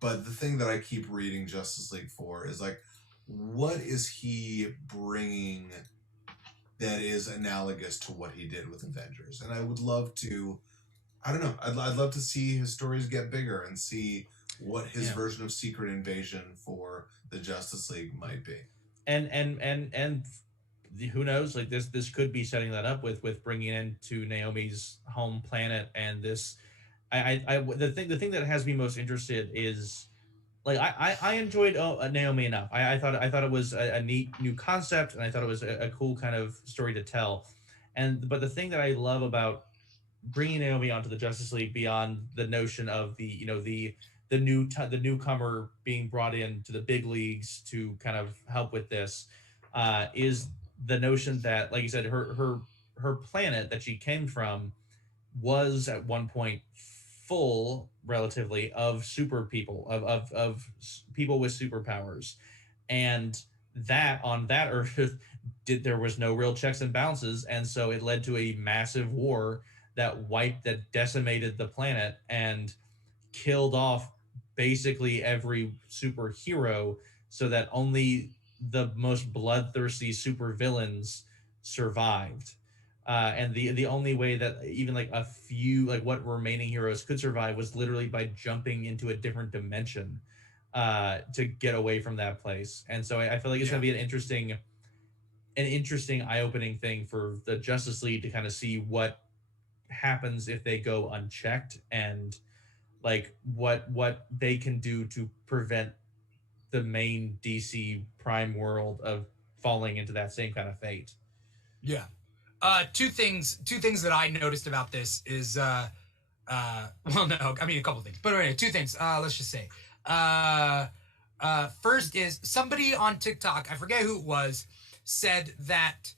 but the thing that I keep reading Justice League for is like, what is he bringing that is analogous to what he did with Avengers? And I would love to, I don't know, I'd love to see his stories get bigger and see what his version of Secret Invasion for the Justice League might be. And who knows? Like this could be setting that up with bringing into Naomi's home planet and this. The thing that has me most interested is, like, I enjoyed Naomi enough. I thought it was a neat new concept, and I thought it was a cool kind of story to tell. But the thing that I love about bringing Naomi onto the Justice League, beyond the notion of the newcomer being brought in to the big leagues to kind of help with this, is the notion that, like you said, her planet that she came from was at one point full, relatively, of super people, of people with superpowers, and that on that Earth there was no real checks and balances, and so it led to a massive war that decimated the planet and killed off basically every superhero, so that only the most bloodthirsty supervillains survived. And the only way that even like a few, like what remaining heroes could survive was literally by jumping into a different dimension to get away from that place. And so I feel like it's going to be an interesting eye-opening thing for the Justice League to kind of see what happens if they go unchecked, and like what they can do to prevent the main DC Prime world of falling into that same kind of fate. Yeah. Two things that I noticed about this is well, no, I mean a couple things, but anyway, two things. Let's just say, first is somebody on TikTok, I forget who it was, said that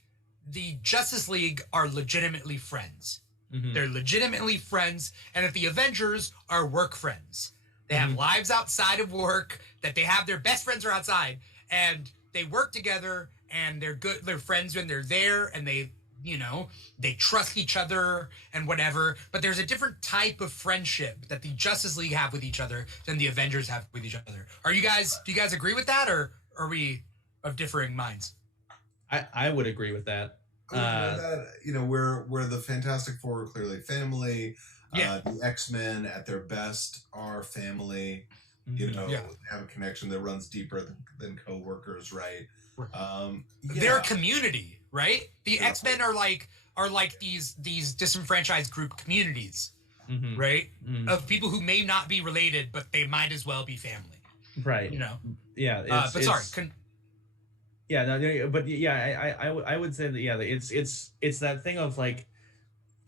the Justice League are legitimately friends. Mhm. They're legitimately friends, and that the Avengers are work friends. They have lives outside of work, that they have their best friends are outside, and they work together, and they're good. They're friends when they're there, and they, you know, they trust each other and whatever. But there's a different type of friendship that the Justice League have with each other than the Avengers have with each other. Do you guys agree with that, or are we of differing minds? I would agree with that. I would agree with that. You know, we're the Fantastic Four are clearly family. Yeah. The X-Men at their best are family. You know, Yeah. they have a connection that runs deeper than co-workers, right? They're a community, right? The X-Men are like these disenfranchised group communities, right? Of people who may not be related, but they might as well be family. Right. You know. Yeah. But sorry. Yeah, no, but yeah, I would say that, yeah, it's that thing of like,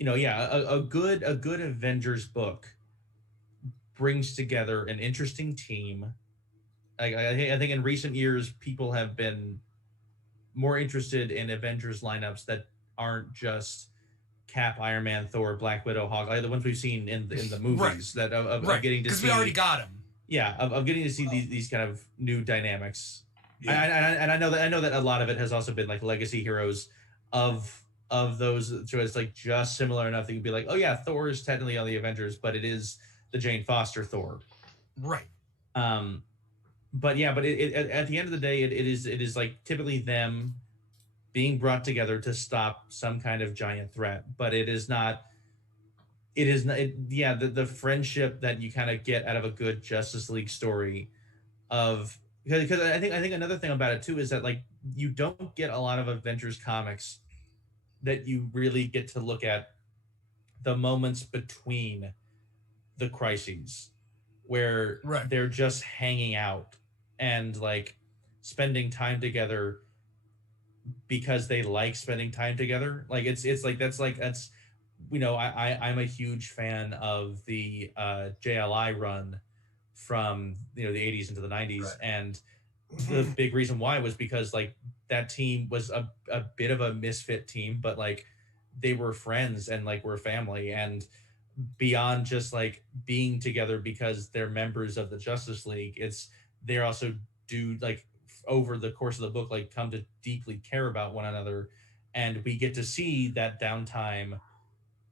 you know, yeah, a good Avengers book brings together an interesting team. I think in recent years people have been more interested in Avengers lineups that aren't just Cap, Iron Man, Thor, Black Widow, Hawkeye, the ones we've seen in the movies, right. that of getting to see, because we already got him. Yeah, of getting to see these kind of new dynamics. Yeah. And I know that a lot of it has also been like legacy heroes of those, so it's like just similar enough that you'd be like, oh yeah, Thor is technically on the Avengers, but it is the Jane Foster Thor. Right. But yeah, but it at the end of the day, it is like typically them being brought together to stop some kind of giant threat, but it is not. Yeah, the friendship that you kind of get out of a good Justice League story, of because I think another thing about it too is that like you don't get a lot of Avengers comics that you really get to look at the moments between the crises where they're just hanging out and like spending time together because they like spending time together. Like it's that's you know, I'm a huge fan of the JLI run from, you know, the 80s into the 90s, and the big reason why was because like that team was a bit of a misfit team, but like they were friends and like were family, and beyond just like being together because they're members of the Justice League, it's they're also do like over the course of the book like come to deeply care about one another, and we get to see that downtime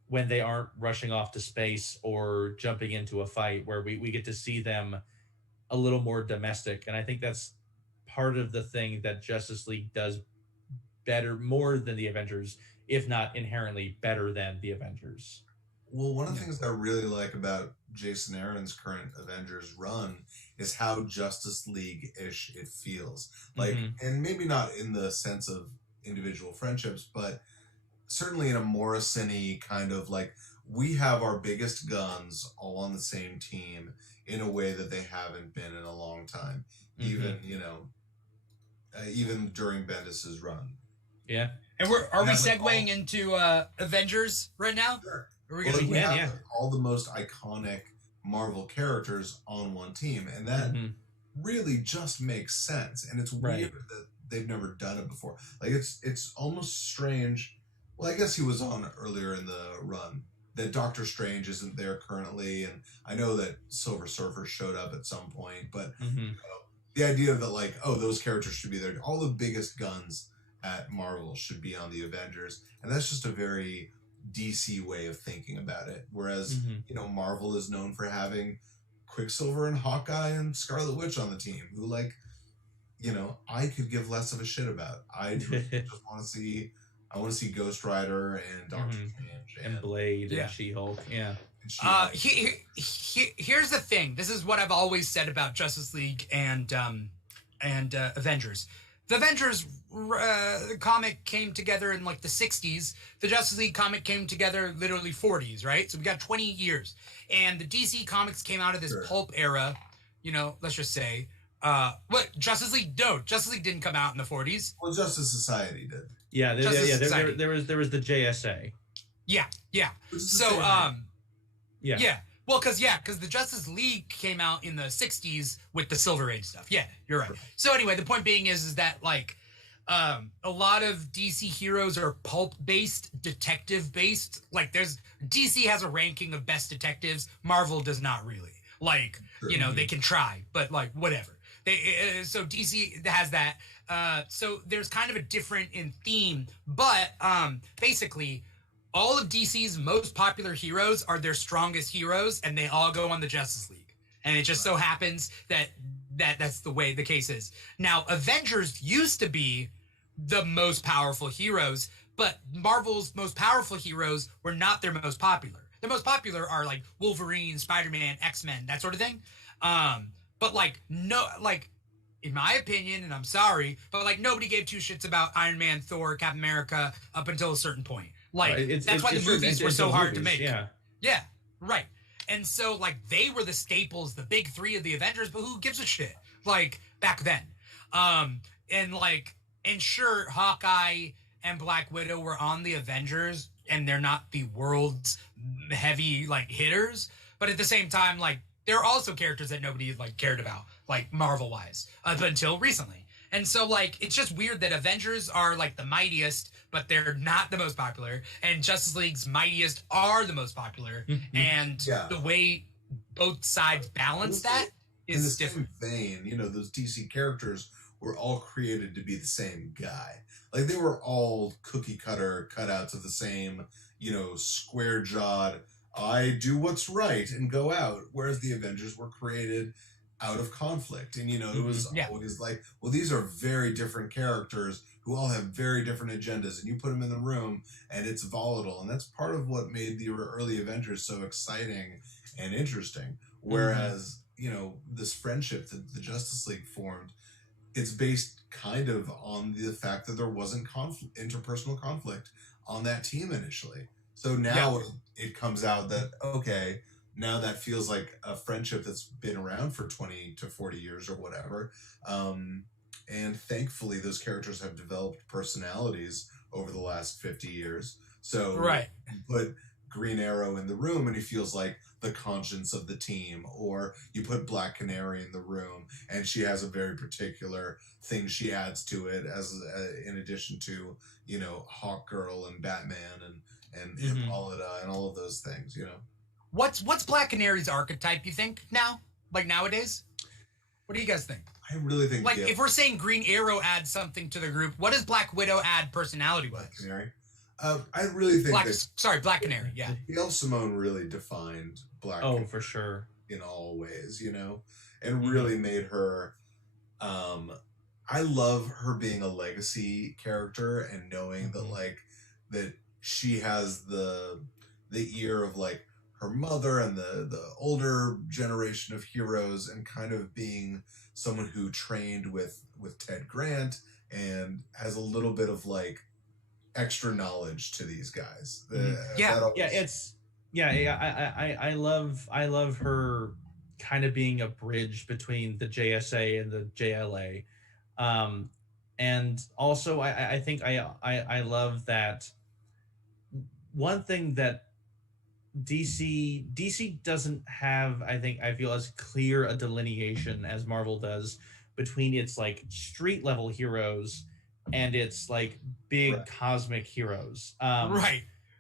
when they aren't rushing off to space or jumping into a fight, where we get to see them a little more domestic. And I think that's part of the thing that Justice League does better, more than the Avengers, if not inherently better than the Avengers. Well, one of the things I really like about Jason Aaron's current Avengers run is how Justice League-ish it feels. Like, and maybe not in the sense of individual friendships, but certainly in a Morrison-y kind of like, we have our biggest guns all on the same team in a way that they haven't been in a long time. Even, you know, even during Bendis's run. Yeah. And are we segueing into Avengers right now? Sure. Are we Well, gonna we have all the most iconic Marvel characters on one team, and that really just makes sense. And it's weird that they've never done it before. Like it's almost strange. Well, I guess he was on earlier in the run, that Doctor Strange isn't there currently, and I know that Silver Surfer showed up at some point, but you know, the idea that like, oh, those characters should be there. All the biggest guns at Marvel should be on the Avengers, and that's just a very DC way of thinking about it. Whereas you know, Marvel is known for having Quicksilver and Hawkeye and Scarlet Witch on the team, who, like, you know, I could give less of a shit about. I just want to see. I want to see Ghost Rider and Doctor Strange and Blade and She-Hulk. Yeah. Here's the thing. This is what I've always said about Justice League and Avengers. The Avengers comic came together in like the 60s. The Justice League comic came together literally 40s, right? So we got 20 years. And the DC comics came out of this pulp era, you know, let's just say. What Justice League? No, Justice League didn't come out in the 40s. Well, Justice Society did. Yeah, there was the JSA. Yeah. So yeah. Well, because the Justice League came out in the 60s with the Silver Age stuff. Yeah, you're right. So anyway, the point being is that like a lot of DC heroes are pulp-based, detective-based. Like DC has a ranking of best detectives. Marvel does not really. Like, you know, they can try, but like whatever. So DC has that. So there's kind of a different in theme, but basically all of DC's most popular heroes are their strongest heroes, and they all go on the Justice League. And it just so happens that's the way the case is. Now, Avengers used to be the most powerful heroes, but Marvel's most powerful heroes were not their most popular. Their most popular are like Wolverine, Spider-Man, X-Men, that sort of thing. But like, no, like, in my opinion, and I'm sorry, but like nobody gave two shits about Iron Man, Thor, Captain America up until a certain point. Like, that's why the movies were so hard to make. Yeah, right. And so, like, they were the staples, the big three of the Avengers, but who gives a shit? Like, back then. And sure, Hawkeye and Black Widow were on the Avengers, and they're not the world's heavy, like, hitters. But at the same time, like, they're also characters that nobody, like, cared about, like, Marvel-wise, until recently. And so, like, it's just weird that Avengers are, like, the mightiest, but they're not the most popular, and Justice League's mightiest are the most popular. And the way both sides balance that is different. In the same vein, you know, those DC characters were all created to be the same guy. Like, they were all cookie cutter cutouts of the same, you know, square jawed, I do what's right and go out. Whereas the Avengers were created out of conflict. And, you know, it was always like, well, these are very different characters who all have very different agendas, and you put them in the room and it's volatile. And that's part of what made the early Avengers so exciting and interesting. Whereas, you know, this friendship that the Justice League formed, it's based kind of on the fact that there wasn't interpersonal conflict on that team initially. So now it comes out that, okay, now that feels like a friendship that's been around for 20 to 40 years or whatever. And thankfully, those characters have developed personalities over the last 50 years. So you put Green Arrow in the room and he feels like the conscience of the team. Or you put Black Canary in the room and she has a very particular thing she adds to it, as in addition to, you know, Hawkgirl and Batman and Hippolyta and all of those things, you know. What's Black Canary's archetype, you think, now? Like, nowadays? What do you guys think? I really think... Like, if we're saying Green Arrow adds something to the group, what does Black Widow add personality-wise? Black Canary? I really think Black Canary, yeah. Gail Simone really defined Black Canary for sure. In all ways, you know? And really made her... I love her being a legacy character and knowing that, like, that she has the ear of, like, her mother and the older generation of heroes, and kind of being someone who trained with Ted Grant and has a little bit of like extra knowledge to these guys. I love her kind of being a bridge between the JSA and the JLA. And also I think I love that one thing that DC doesn't have, I feel, as clear a delineation as Marvel does between its like street level heroes and its like big cosmic heroes.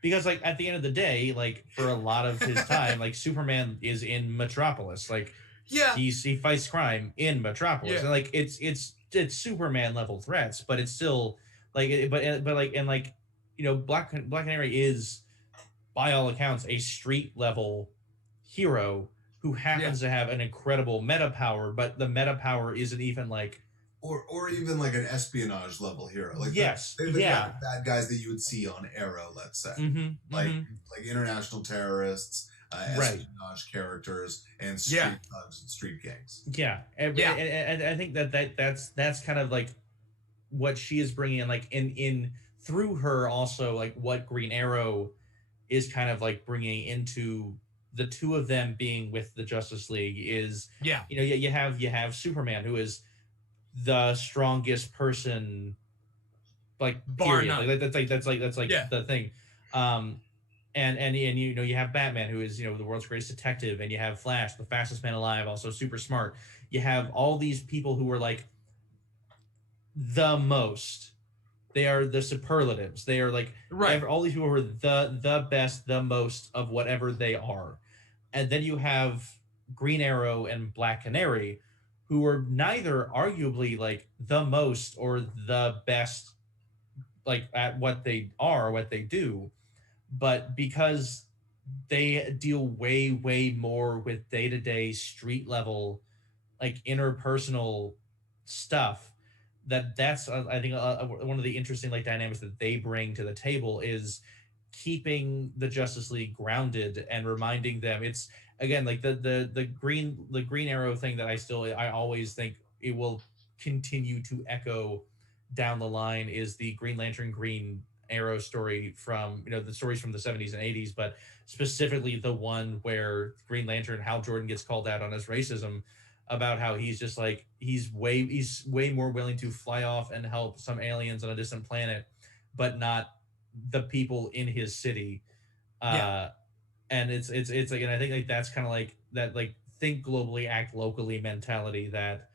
Because like at the end of the day, like for a lot of his time, like Superman is in Metropolis. Like he fights crime in Metropolis. And like it's Superman level threats, but it's still like but like, and like, you know, Black Canary is, by all accounts, a street level hero who happens to have an incredible meta power, but the meta power isn't even like, or even like an espionage level hero. Like the bad guys that you would see on Arrow, let's say, like international terrorists, espionage characters, and street thugs and street gangs. And I think that's kind of like what she is bringing in, like in through her also, like what Green Arrow is kind of like bringing into the two of them being with the Justice League is, Yeah. you have Superman, who is the strongest person, like Bar period. none. Like that's like Yeah. the thing. And you have Batman, who is the world's greatest detective, and you have Flash, the fastest man alive, also super smart. You have all these people who are like the most. They are the superlatives. They are like Right. all these people who are the best, the most of whatever they are. And then you have Green Arrow and Black Canary, who are neither arguably like the most or the best, like at what they are or what they do, but because they deal way more with day-to-day street level, like interpersonal stuff, that's I think one of the interesting like dynamics that they bring to the table is keeping the Justice League grounded and reminding them. It's again like the Green Arrow thing that I always think it will continue to echo down the line is the Green Lantern Green Arrow story from the stories from the 70s and 80s, but specifically the one where Green Lantern Hal Jordan gets called out on his racism, about how he's just like he's way more willing to fly off and help some aliens on a distant planet, but not the people in his city. And it's like, and I think like that's kind of like that, like think globally, act locally mentality that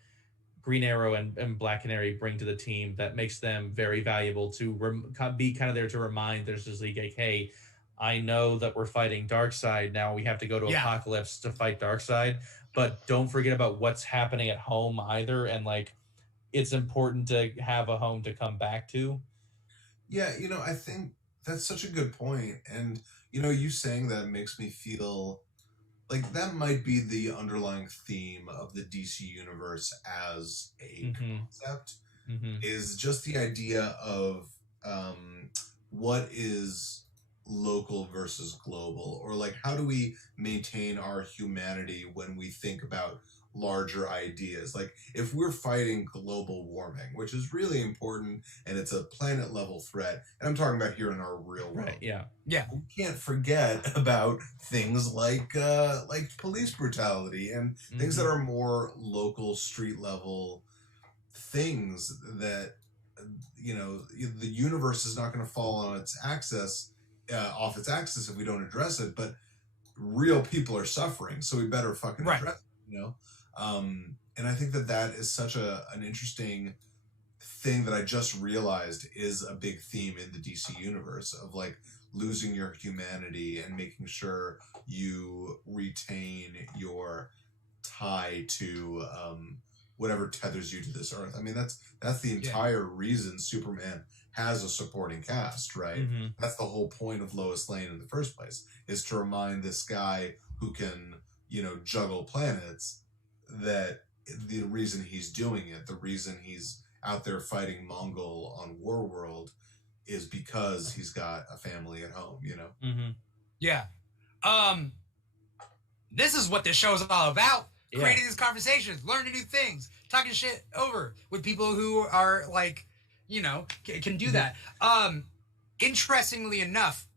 Green Arrow and Black Canary bring to the team, that makes them very valuable to be kind of there to remind there's this league like, hey, I know that we're fighting Darkseid now. We have to go to Apocalypse to fight Darkseid, but don't forget about what's happening at home either. And like, it's important to have a home to come back to. Yeah, I think that's such a good point. And, you saying that makes me feel like that might be the underlying theme of the DC universe as a concept, is just the idea of what is local versus global, or like how do we maintain our humanity when we think about larger ideas. Like if we're fighting global warming, which is really important and it's a planet level threat, and I'm talking about here in our real world. Right, yeah. We can't forget about things like police brutality and things that are more local, street level things that the universe is not going to fall on its axis off its axis if we don't address it, but real people are suffering, so we better fucking address it, and I think that is such an interesting thing that I just realized is a big theme in the DC universe of like losing your humanity and making sure you retain your tie to whatever tethers you to this earth. I mean, that's the entire reason Superman has a supporting cast, right? That's the whole point of Lois Lane in the first place, is to remind this guy who can, juggle planets, that the reason he's doing it, the reason he's out there fighting Mongol on Warworld, is because he's got a family at home, Yeah. This is what this show is all about. Creating these conversations, learning new things, talking shit over with people who are like, can do that. Interestingly enough,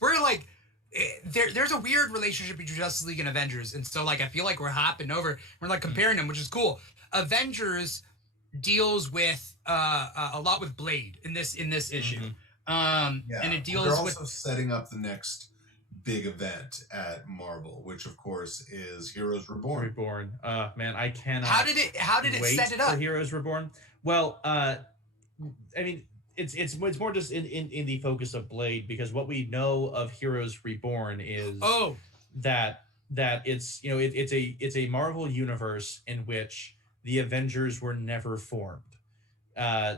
we're like, there's a weird relationship between Justice League and Avengers, and so like I feel like we're hopping over, we're like comparing them, which is cool. Avengers deals with a lot with Blade in this issue, and it deals they're also setting up the next big event at Marvel, which of course is Heroes Reborn. Man, I cannot. How did it set it up for Heroes Reborn? Well, I mean, it's more just in the focus of Blade, because what we know of Heroes Reborn is that it's it's a Marvel universe in which the Avengers were never formed.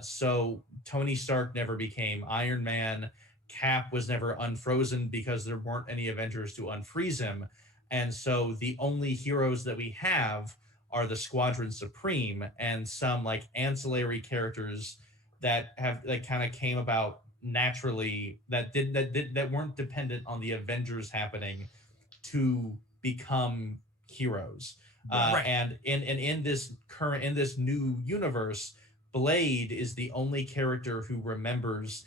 So Tony Stark never became Iron Man. Cap was never unfrozen because there weren't any Avengers to unfreeze him. And so the only heroes that we have are the Squadron Supreme and some like ancillary characters that kind of came about naturally, that weren't dependent on the Avengers happening to become heroes. And in this new universe, Blade is the only character who remembers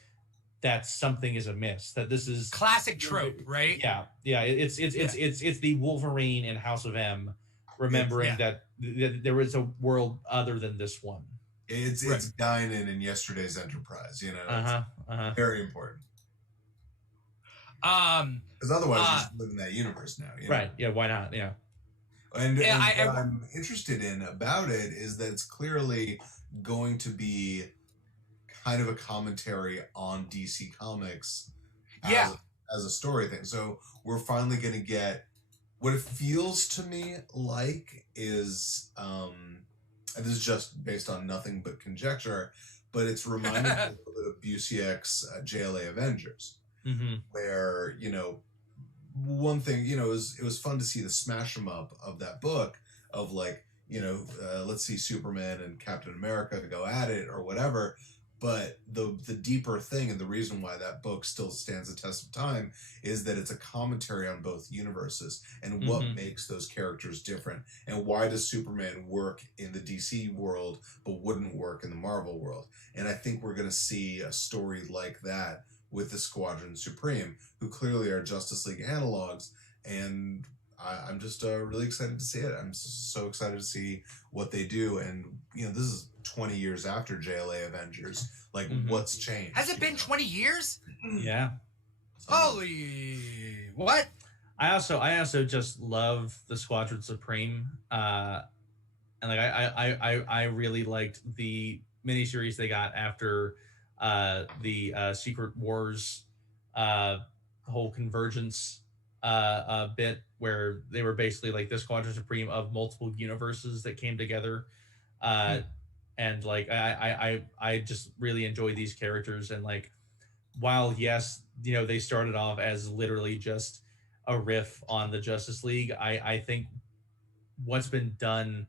that something is amiss. That this is classic trope, right? Yeah. It's the Wolverine in House of M, remembering that there was a world other than this one. It's Guinan in Yesterday's Enterprise, you know. Very important. Because otherwise, you just live in that universe now. You know? Right? Yeah. Why not? Yeah. And what I'm interested in about it is that it's clearly going to be kind of a commentary on DC Comics as a story thing. So we're finally going to get what it feels to me like is, and this is just based on nothing but conjecture, but it's reminding me a little bit of Busiek's JLA Avengers, where, you know, one thing, you know, it was fun to see the smash 'em up of that book of like, you know, let's see Superman and Captain America go at it or whatever. But the deeper thing, and the reason why that book still stands the test of time, is that it's a commentary on both universes and what makes those characters different, and why does Superman work in the DC world but wouldn't work in the Marvel world. And I think we're going to see a story like that with the Squadron Supreme, who clearly are Justice League analogs, and I'm just really excited to see it. I'm so excited to see what they do. And, you know, this is 20 years after JLA Avengers. Like, what's changed? Has it been 20 years? Yeah. Holy what? I also just love the Squadron Supreme. And like I really liked the miniseries they got after the Secret Wars whole Convergence bit, where they were basically like the Squadron Supreme of multiple universes that came together. And like I just really enjoy these characters. And like, while yes, you know, they started off as literally just a riff on the Justice League, I think what's been done,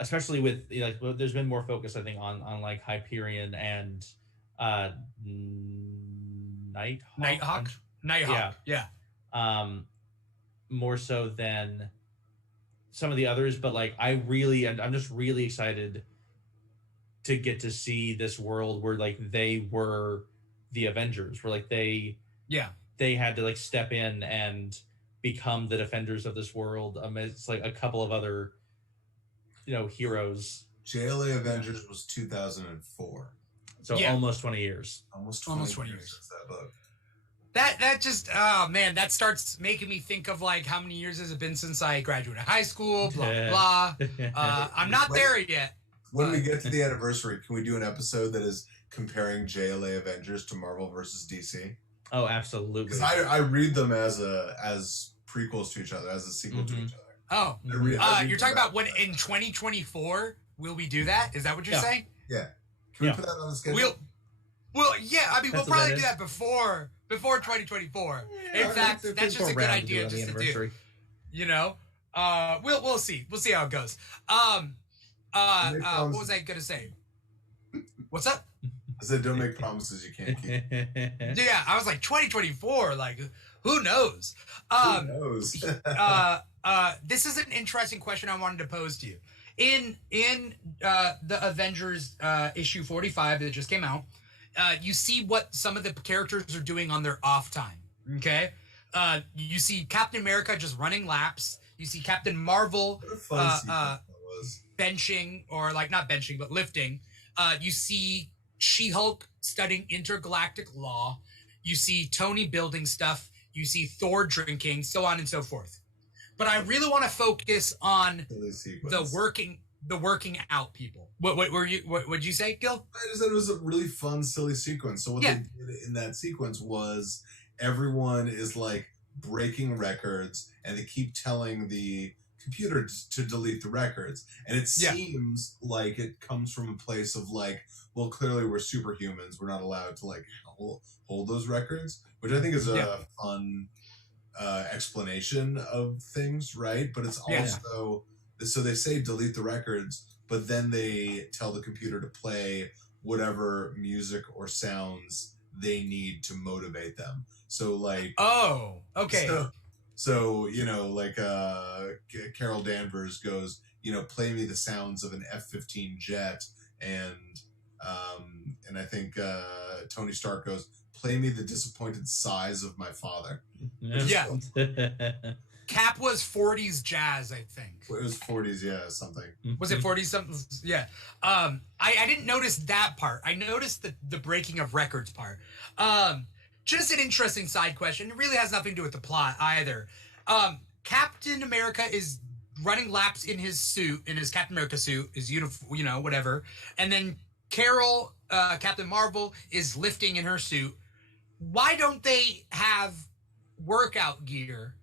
especially with, like, there's been more focus, I think, on like Hyperion and Nighthawk. Yeah. More so than some of the others, but like I'm just really excited to get to see this world where like they were the Avengers, where like they had to like step in and become the defenders of this world amidst like a couple of other, you know, heroes. JLA Avengers was 2004. So almost 20 years. Almost 20 years since that book. That just, oh man, that starts making me think of like, how many years has it been since I graduated high school, blah, blah. I'm not there yet. When we get to the anniversary, can we do an episode that is comparing JLA Avengers to Marvel versus DC? Oh, absolutely. Because I read them as prequels to each other, as a sequel to each other. Oh, you're talking about when in 2024 will we do that? Is that what you're saying? Yeah. Can we put that on the schedule? Well, yeah. I mean, we'll probably do that before 2024. In fact, that's just a good idea just to do. You know, we'll see. We'll see how it goes. What was I gonna say? What's up? I said, don't make promises you can't keep. Yeah, I was like 2024. Like, who knows? Who knows? This is an interesting question I wanted to pose to you. In the Avengers issue 45 that just came out, you see what some of the characters are doing on their off time. Okay, you see Captain America just running laps. You see Captain Marvel benching, or like not benching but lifting. You see She-Hulk studying intergalactic law. You see Tony building stuff. You see Thor drinking, so on and so forth. But I really want to focus on the working out people. What would you say, Gil? I just said it was a really fun, silly sequence. So what they did in that sequence was everyone is like breaking records, and they keep telling the computer to delete the records. And it seems like it comes from a place of like, well, clearly we're superhumans. We're not allowed to like hold those records, which I think is a fun explanation of things, right? But it's also so they say delete the records, but then they tell the computer to play whatever music or sounds they need to motivate them. So like, oh, okay. So you know, like Carol Danvers goes, you know, play me the sounds of an F-15 jet, and And I think Tony Stark goes, "Play me the disappointed sighs of my father." Yeah. Cap was 40s jazz, I think. It was 40s, yeah, something. Was it 40s something? Yeah. I didn't notice that part. I noticed the breaking of records part. Just an interesting side question. It really has nothing to do with the plot either. Captain America is running laps in his suit, in his Captain America suit, his uniform, you know, whatever. And then Carol, Captain Marvel, is lifting in her suit. Why don't they have workout gear?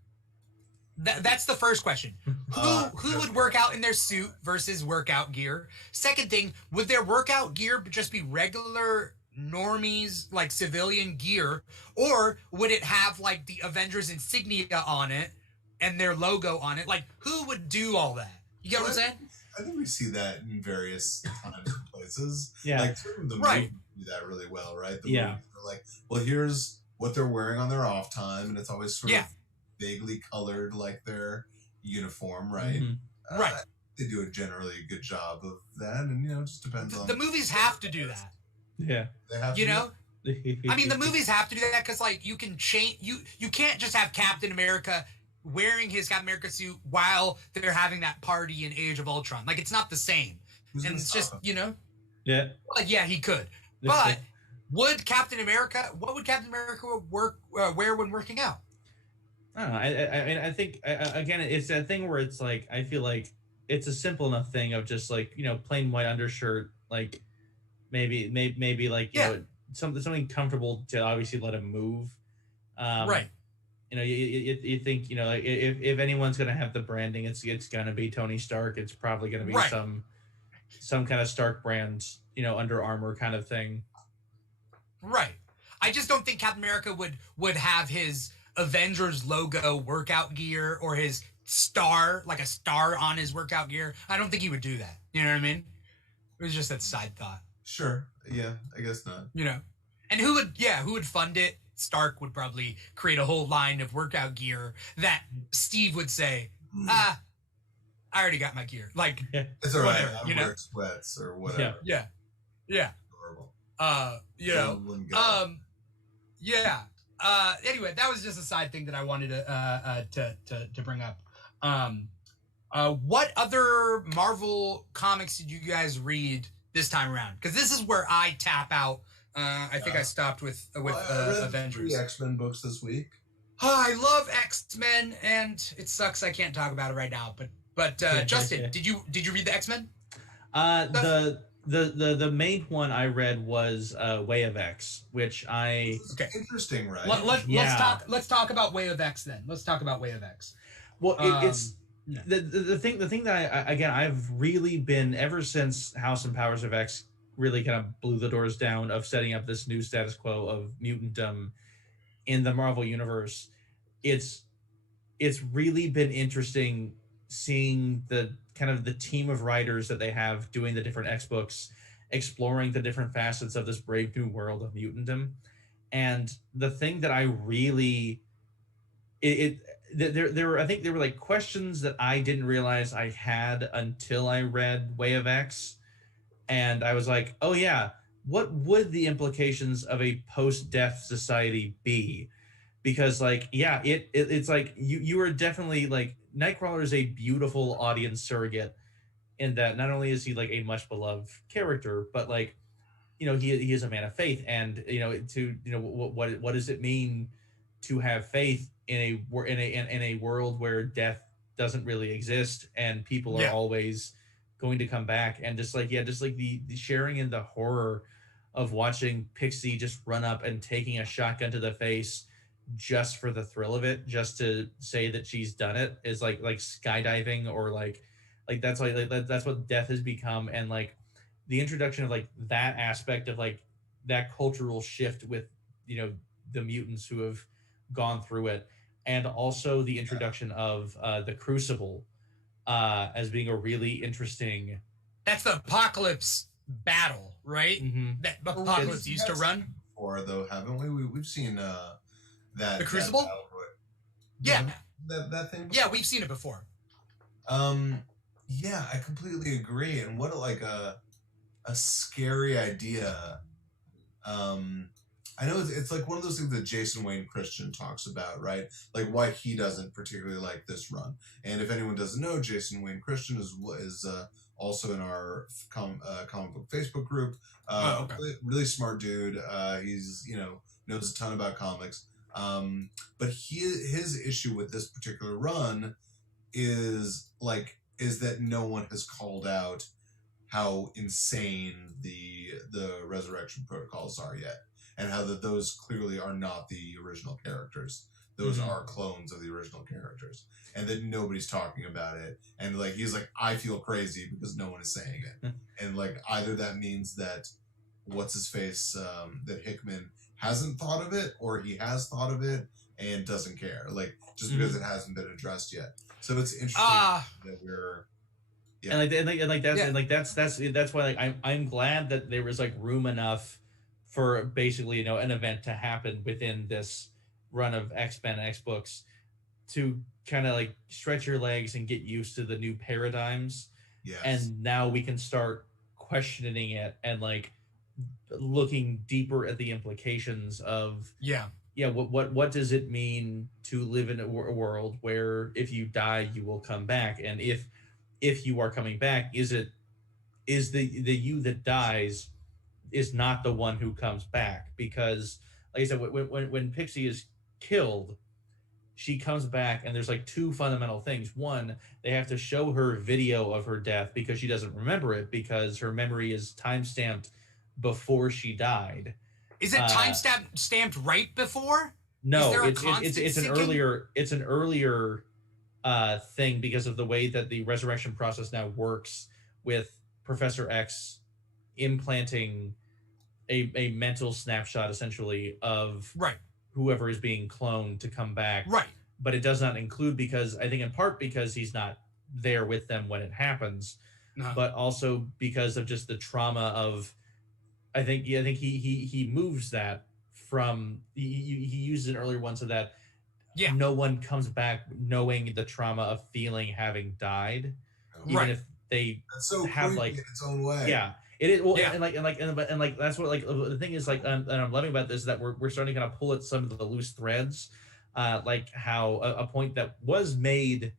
That's the first question. Who would work out in their suit versus workout gear? Second thing, would their workout gear just be regular normies, like civilian gear, or would it have like the Avengers insignia on it and their logo on it? Like, who would do all that? You get what I'm saying? I think we see that in various times and places. Yeah. Like, the Right. movies do that really well, right? The Yeah. movies are like, well, here's what they're wearing on their off time, and it's always sort Yeah. of vaguely colored like their uniform, right? Mhm. Right. They do a generally good job of that, and, it just depends on... The movies have to do that. Yeah. They have You to do know? I mean, the movies have to do that because, like, you can change. You can't just have Captain America wearing his Captain America suit while they're having that party in Age of Ultron. Like, it's not the same. Who's And gonna it's stop just, him? Yeah. like, yeah, he could. But would Captain America? What would Captain America wear when working out? I don't know. I mean, I think again, it's that thing where it's like I feel like it's a simple enough thing of just like plain white undershirt, like maybe like something comfortable to obviously let him move. Right. You think like if anyone's gonna have the branding, it's gonna be Tony Stark. It's probably gonna be Right. some kind of Stark brand, Under Armour kind of thing. Right. I just don't think Captain America would have his Avengers logo workout gear or his star, like a star on his workout gear. I don't think he would do that. You know what I mean? It was just that side thought. Sure. Yeah, I guess not. And who would fund it? Stark would probably create a whole line of workout gear that Steve would say, I already got my gear. Like, It's all right. Whatever, I'm wearing sweats or whatever. yeah. Adorable. Anyway, that was just a side thing that I wanted to bring up. What other Marvel comics did you guys read this time around? Because this is where I tap out. I think I stopped with I read Avengers. 3 X-Men books this week. I love X-Men, and it sucks I can't talk about it right now. But Justin, did you read the X-Men? The main one I read was Way of X, which I Okay. Interesting, right? Let's talk about Way of X then. Let's talk about Way of X. well it's the thing that I've really been ever since House and Powers of X really kind of blew the doors down of setting up this new status quo of mutantdom in the Marvel universe. It's really been interesting seeing the kind of the team of writers that they have doing the different X books, exploring the different facets of this brave new world of mutantdom. And the thing that I really there were, I think there were like questions that I didn't realize I had until I read Way of X. And I was like, oh yeah, what would the implications of a post-death society be? Because like, yeah, it's like you are definitely like, Nightcrawler is a beautiful audience surrogate in that not only is he like a much beloved character, but like, he is a man of faith, and what does it mean to have faith in a world where death doesn't really exist and people are always going to come back, and just like the sharing in the horror of watching Pixie just run up and taking a shotgun to the face just for the thrill of it, just to say that she's done it, is like skydiving, or like that's that's what death has become. And like the introduction of like that aspect of like that cultural shift with the mutants who have gone through it, and also the introduction of the Crucible as being a really interesting. That's the Apocalypse battle, right? Mm-hmm. That Apocalypse used to run. Before, though, haven't we? We've seen that The Crucible. That thing. Yeah, we've seen it before. Yeah, I completely agree. And what a scary idea. I know it's like one of those things that Jason Wayne Christian talks about, right? Like why he doesn't particularly like this run. And if anyone doesn't know, Jason Wayne Christian is also in our comic book Facebook group. Okay. Really smart dude. He's knows a ton about comics. But his issue with this particular run is that no one has called out how insane the resurrection protocols are yet, and how that those clearly are not the original characters. Those are clones of the original characters, and that nobody's talking about it. And like he's like, I feel crazy because no one is saying it. And like either that means that what's his face that Hickman hasn't thought of it, or he has thought of it and doesn't care, like just because it hasn't been addressed yet. So it's interesting that we're that's why like I'm glad that there was like room enough for basically an event to happen within this run of X-Men and X-Books to kind of like stretch your legs and get used to the new paradigms. Yes. And now we can start questioning it and like looking deeper at the implications of what does it mean to live in a world where if you die you will come back, and if you are coming back, is the you that dies is not the one who comes back? Because like I said, when Pixie is killed, she comes back, and there's like two fundamental things. One, they have to show her video of her death because she doesn't remember it, because her memory is time-stamped before she died. Is it time-stamped right before? No, it's an earlier thing because of the way that the resurrection process now works, with Professor X implanting a mental snapshot essentially of whoever is being cloned to come back. Right. But it does not include, because I think in part because he's not there with them when it happens, but also because of just the trauma of, I think he moves that from, he uses an earlier one so that no one comes back knowing the trauma of feeling having died, even if they have like in its own way. Yeah. It is well, and that's what like the thing is like, and I'm loving about this is that we're starting to kind of pull at some of the loose threads, like how a point that was made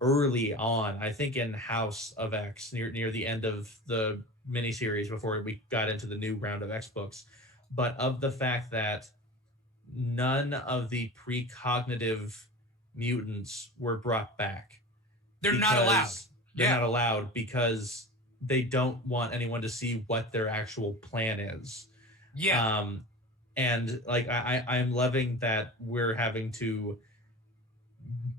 early on, I think in House of X, near the end of the miniseries before we got into the new round of X books, but of the fact that none of the precognitive mutants were brought back. They're not allowed. They're not allowed because they don't want anyone to see what their actual plan is. Yeah. And like I'm loving that we're having to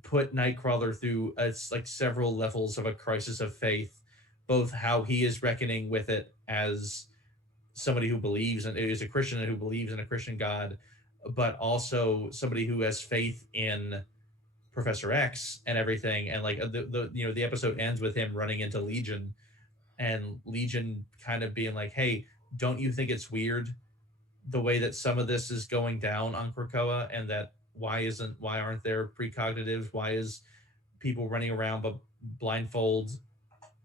put Nightcrawler through like several levels of a crisis of faith, both how he is reckoning with it as somebody who believes and is a Christian and who believes in a Christian God, but also somebody who has faith in Professor X and everything. And like the episode ends with him running into Legion, and Legion kind of being like, hey, don't you think it's weird the way that some of this is going down on Krakoa, and that why aren't there precognitives? Why is people running around but Blindfold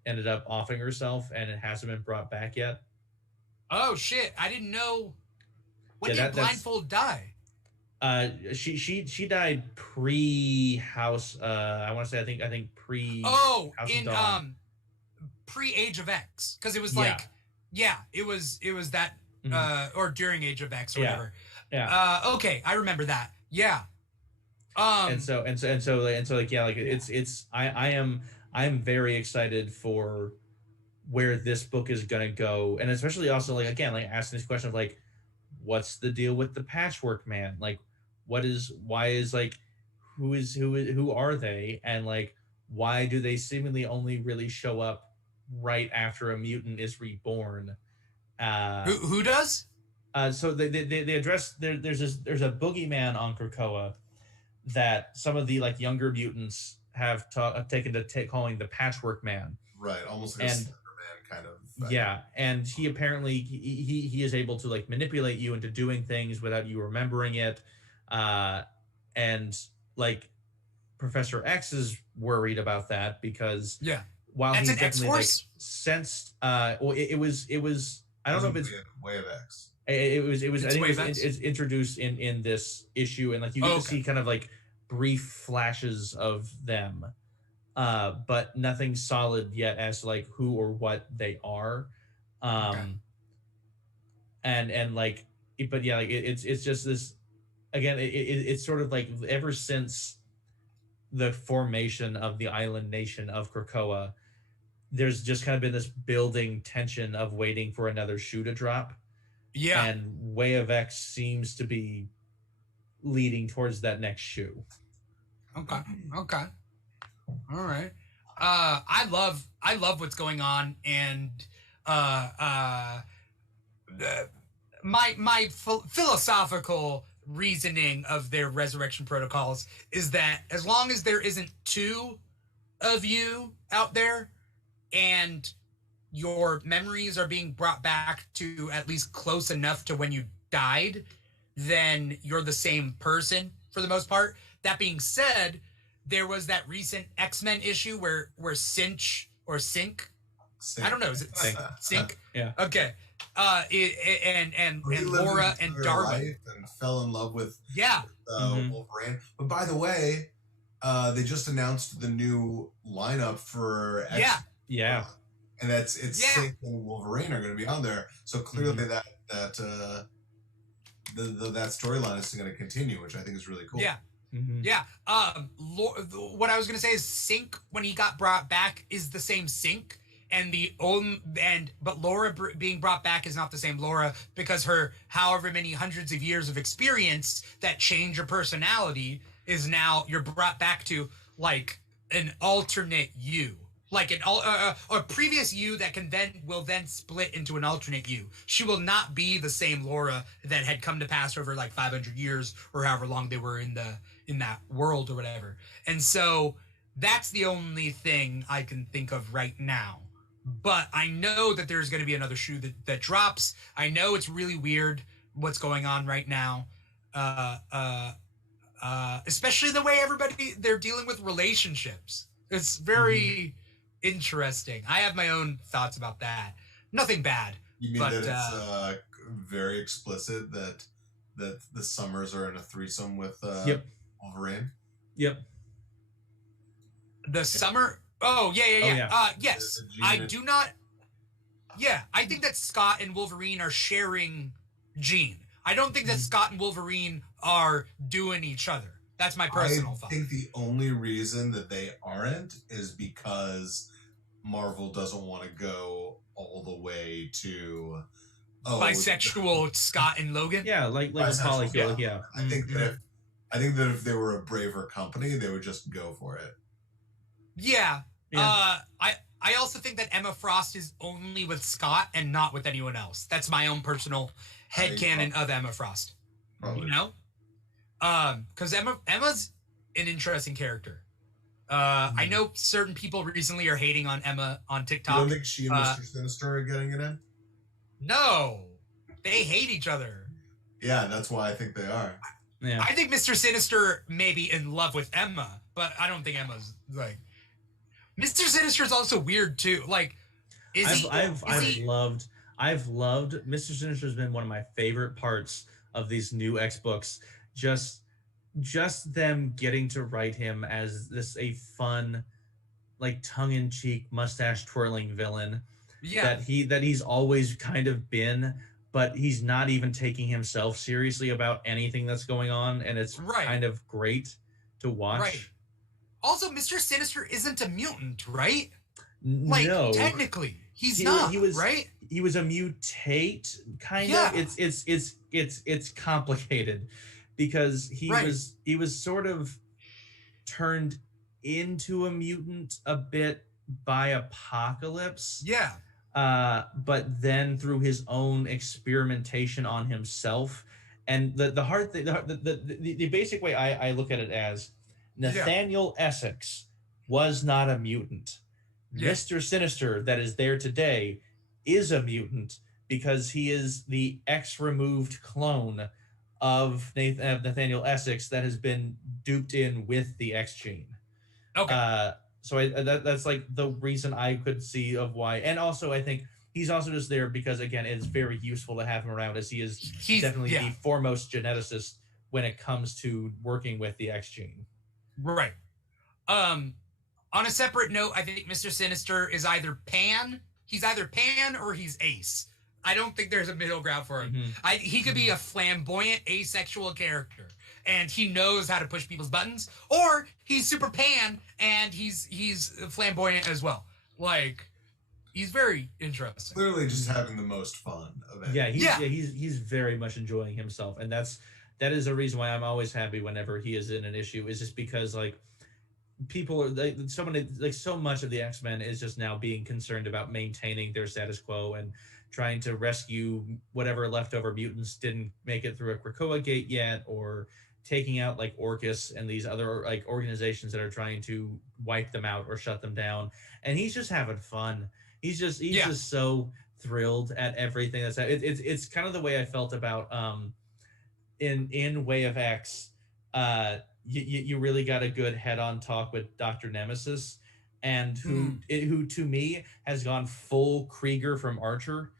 ended up offing herself and it hasn't been brought back yet? Oh shit, I didn't know. When did Blindfold die? She died pre-House. I want to say I think pre. Oh, House in pre-Age of X, because it was like, it was that or during Age of X or whatever. Yeah. Okay, I remember that. Yeah. And so like it's I'm very excited for where this book is gonna go, and especially also like again like asking this question of like, what's the deal with the Patchwork Man? Like, who are they, and like why do they seemingly only really show up right after a mutant is reborn? Who does? So they address there's a boogeyman on Krakoa that some of the like younger mutants have taken to calling the Patchwork Man. Right, almost like a Spider-Man kind of. Yeah, and he apparently he is able to like manipulate you into doing things without you remembering it, and like Professor X is worried about that because while That's he's an definitely like X-Force? sensed, well, it was I don't know if it's Way of X. it was I It's think Wave it X? was it's introduced in this issue, and like you get to Okay. see kind of like brief flashes of them, but nothing solid yet as to like who or what they are. Okay. And like but yeah, like it's just this again, it's sort of like ever since the formation of the island nation of Krakoa, there's just kind of been this building tension of waiting for another shoe to drop. Yeah. And Way of X seems to be leading towards that next shoe. Okay. Okay. All right. I love what's going on, and my philosophical reasoning of their resurrection protocols is that as long as there isn't two of you out there, and your memories are being brought back to at least close enough to when you died, then you're the same person for the most part. That being said, there was that recent X-Men issue where Cinch or Sync, I don't know, is it Sync? Yeah. Okay. And Laura and Darwin and fell in love with Mhm. Wolverine. But by the way, they just announced the new lineup for X. Yeah. And it's Sync and Wolverine are going to be on there. So clearly that storyline is going to continue, which I think is really cool. Yeah. Mhm. Yeah. What I was gonna say is Sync, when he got brought back, is the same Sync, but Laura being brought back is not the same Laura, because her however many hundreds of years of experience that change her personality is now you're brought back to like an alternate you. Like a previous you that will then split into an alternate you. She will not be the same Laura that had come to pass over like 500 years or however long they were in that world or whatever. And so that's the only thing I can think of right now. But I know that there's going to be another shoe that drops. I know it's really weird what's going on right now. Especially the way they're dealing with relationships. It's very interesting. I have my own thoughts about that. Nothing bad. You mean that it's very explicit that the Summers are in a threesome with Wolverine? Yep. The Summer. Oh yeah. Yes, I Jean do not. Yeah, I think that Scott and Wolverine are sharing Jean. I don't think that Scott and Wolverine are doing each other. That's my personal thought. I think the only reason that they aren't is because Marvel doesn't want to go all the way to bisexual Scott and Logan. Yeah, like Bisexual, Polykill. Yeah. I think that if they were a braver company, they would just go for it. Yeah. I also think that Emma Frost is only with Scott and not with anyone else. That's my own personal headcanon of Emma Frost. Probably. You know? Because Emma's an interesting character. I know certain people recently are hating on Emma on TikTok. You don't think she and Mr. Sinister are getting it in? No. They hate each other. Yeah, that's why I think they are. Yeah. I think Mr. Sinister may be in love with Emma, but I don't think Emma's like... Mr. Sinister is also weird too. Like, I've loved Mr. Sinister has been one of my favorite parts of these new X books. Just them getting to write him as a fun, like tongue-in-cheek, mustache twirling villain. Yeah. That he's always kind of been, but he's not even taking himself seriously about anything that's going on, and it's kind of great to watch. Right. Also, Mr. Sinister isn't a mutant, right? No. Technically, he's not. Right? He was a mutate, kind of. It's complicated because he was sort of turned into a mutant a bit by Apocalypse. Yeah. But then through his own experimentation on himself, and the hard thing, the basic way I look at it as Nathaniel Essex was not a mutant. Mr. Sinister that is there today is a mutant because he is the X-removed clone of Nathaniel Essex that has been duped in with the X gene. Okay. So that's like the reason I could see of why. And also, I think he's also just there because, again, it's very useful to have him around, as he is He's definitely yeah, the foremost geneticist when it comes to working with the X gene. right. On a separate note, I think Mr. Sinister is either Pan. He's either Pan or he's Ace. I don't think there's a middle ground for him. He could be a flamboyant asexual character, and he knows how to push people's buttons, or he's super Pan and he's flamboyant as well. Like, he's very interesting. Clearly, just having the most fun of it. Yeah, he's very much enjoying himself, and that is a reason why I'm always happy whenever he is in an issue. Is just because, like, people are like, so much of the X-Men is just now being concerned about maintaining their status quo and trying to rescue whatever leftover mutants didn't make it through a Krakoa gate yet, or taking out like Orcus and these other like organizations that are trying to wipe them out or shut them down. And he's just having fun. He's just so thrilled at everything that's it's kind of the way I felt about in Way of X. You really got a good head-on talk with Dr. Nemesis, and who to me has gone full Krieger from Archer,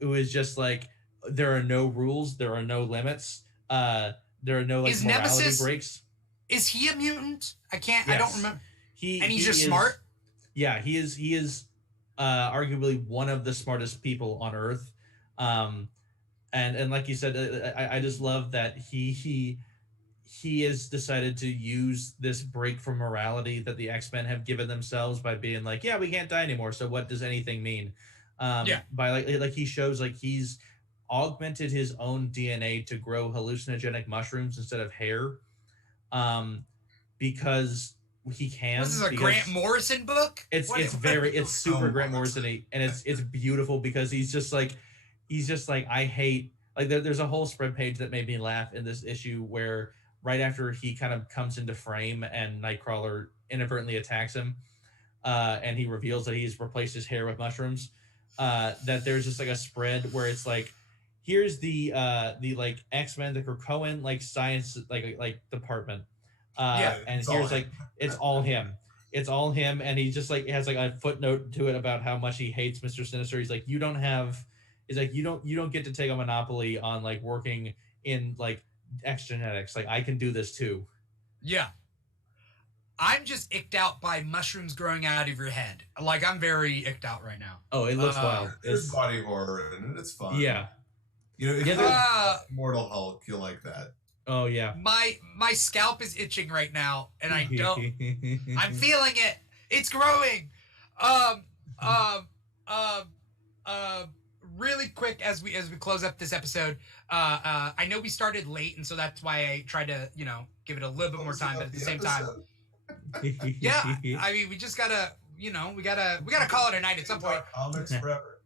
who is just like, there are no rules, there are no limits, there are no like morality Nemesis breaks. Is he a mutant? I can't. Yes. I don't remember. He's just smart. Yeah, he is arguably one of the smartest people on Earth, and like you said, I just love that he has decided to use this break from morality that the X-Men have given themselves by being like, yeah, we can't die anymore, so what does anything mean? By like he shows like he's augmented his own DNA to grow hallucinogenic mushrooms instead of hair, because he can. This is a Grant Morrison book. It's super Grant Morrison-y, and it's beautiful because he's just like I hate, like there's a whole spread page that made me laugh in this issue where right after he kind of comes into frame and Nightcrawler inadvertently attacks him, and he reveals that he's replaced his hair with mushrooms, that there's just like a spread where it's like, here's the like X-Men, the Krakoan like science like department, and here's like it's all him, and he just like has like a footnote to it about how much he hates Mr. Sinister. He's like, you don't get to take a monopoly on like working in like X genetics. Like, I can do this too. Yeah. I'm just icked out by mushrooms growing out of your head. Like, I'm very icked out right now. Oh, it looks wild. There's body horror in it. It's fun. Yeah. You know, if you're Mortal Hulk, you'll like that. Oh yeah. My scalp is itching right now, and I don't. I'm feeling it. It's growing. Really quick as we close up this episode, I know we started late, and so that's why I tried to give it a little bit more time, but at the same time, yeah, I mean, we just gotta we gotta call it a night at some point. Comics forever.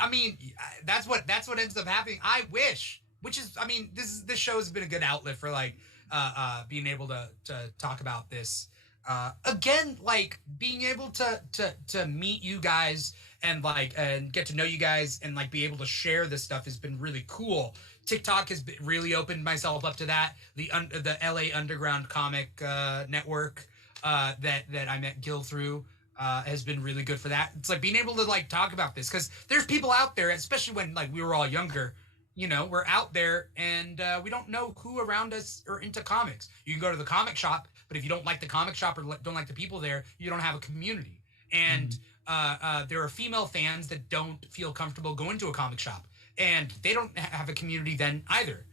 I mean, that's what ends up happening. I wish, this show has been a good outlet for like being able to talk about this. Again, like being able to meet you guys and get to know you guys and like be able to share this stuff has been really cool. TikTok has really opened myself up to that. The LA Underground Comic Network that I met Gil through has been really good for that. It's like being able to like talk about this because there's people out there, especially when like we were all younger. We're out there and we don't know who around us are into comics. You can go to the comic shop, but if you don't like the comic shop or don't like the people there, you don't have a community. And there are female fans that don't feel comfortable going to a comic shop, and they don't have a community then either,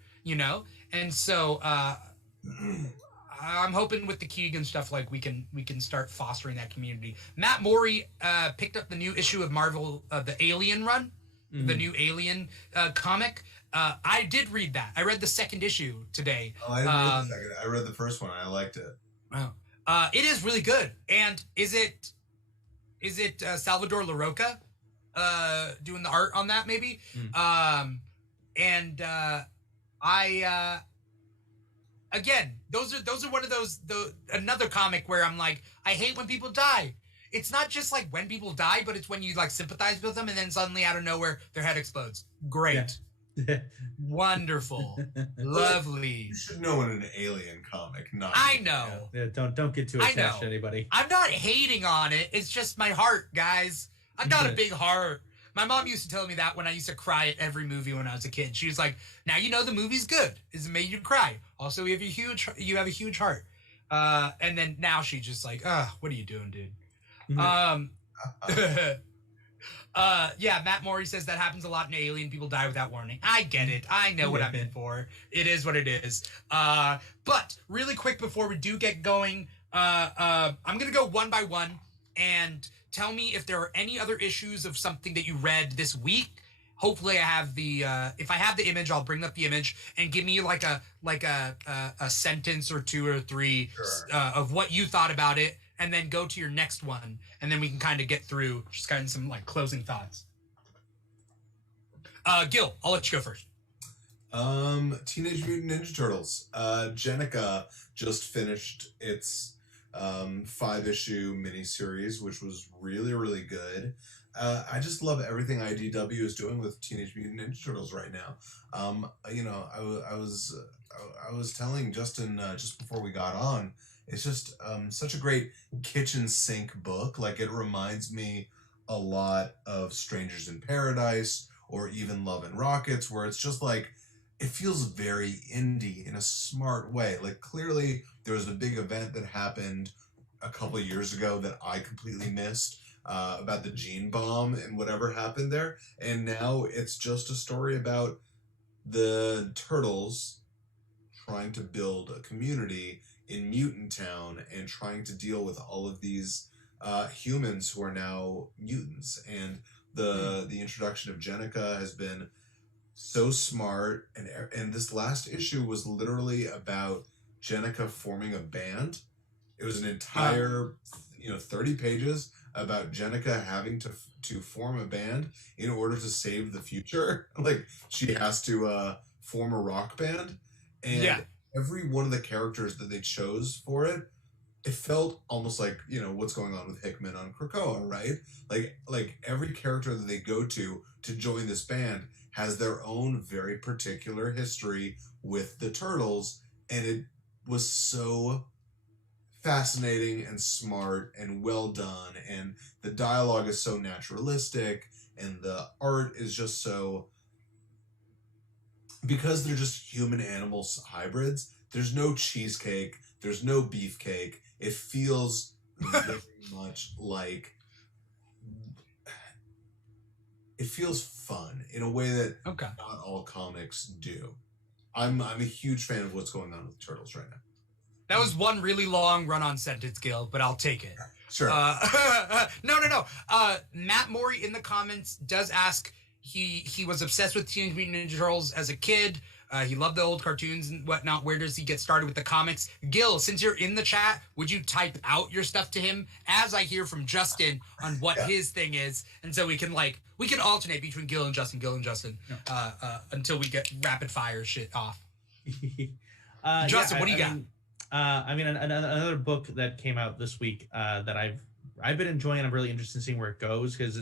And so I'm hoping with the Keegan stuff, like we can start fostering that community. Matt Morey picked up the new issue of Marvel, the Alien run, the new Alien comic. I did read that. I read the second issue today. Oh, I didn't read the second. I read the first one. I liked it. Wow. It is really good. And is it Salvador LaRocca doing the art on that maybe? Again, those are one of those another comic where I'm like, I hate when people die. It's not just like when people die, but it's when you like sympathize with them and then suddenly out of nowhere their head explodes. Great. Wonderful. Lovely. You should know in an Alien comic, not. I know. Yeah, don't get too attached to anybody. I'm not hating on it. It's just my heart, guys. I've got a big heart. My mom used to tell me that when I used to cry at every movie when I was a kid. She was like, "Now you know the movie's good. It's made you cry. Also, you have a huge heart." And then now she's just like, what are you doing, dude?" Yeah, Matt Morey says that happens a lot in Alien. People die without warning. I get it. I know what I'm in for. It is what it is. But really quick before we do get going, I'm going to go one by one and tell me if there are any other issues of something that you read this week. Hopefully I have the, if I have the image, I'll bring up the image and give me like a sentence or two or three of what you thought about it. And then go to your next one, and then we can kind of get through just kind of some like closing thoughts. Gil, I'll let you go first. Teenage Mutant Ninja Turtles. Jennika just finished its 5-issue miniseries, which was really, really good. I just love everything IDW is doing with Teenage Mutant Ninja Turtles right now. You know, I was telling Justin just before we got on. It's just such a great kitchen sink book. Like, it reminds me a lot of Strangers in Paradise or even Love and Rockets, where it's just like, it feels very indie in a smart way. Like, clearly there was a big event that happened a couple of years ago that I completely missed about the gene bomb and whatever happened there. And now it's just a story about the turtles trying to build a community in Mutant Town and trying to deal with all of these humans who are now mutants. And the introduction of Jennika has been so smart. And this last issue was literally about Jennika forming a band. It was an entire 30 pages about Jennika having to form a band in order to save the future. Like, she has to form a rock band. And every one of the characters that they chose for it, it felt almost like, what's going on with Hickman on Krakoa, right? Like every character that they go to join this band has their own very particular history with the Turtles, and it was so fascinating and smart and well done, and the dialogue is so naturalistic, and the art is just so... Because they're just human-animal hybrids, there's no cheesecake, there's no beefcake. It feels very much like... It feels fun in a way that not all comics do. I'm a huge fan of what's going on with Turtles right now. That was one really long run-on sentence, Gil, but I'll take it. Sure. No. Matt Morey in the comments does ask... He was obsessed with Teenage Mutant Ninja Turtles as a kid. He loved the old cartoons and whatnot. Where does he get started with the comics? Gil, since you're in the chat, would you type out your stuff to him as I hear from Justin on what his thing is? And so we can alternate between Gil and Justin, until we get rapid fire shit off. Justin, what do you got? Another book that came out this week that I've been enjoying. I'm really interested in seeing where it goes, because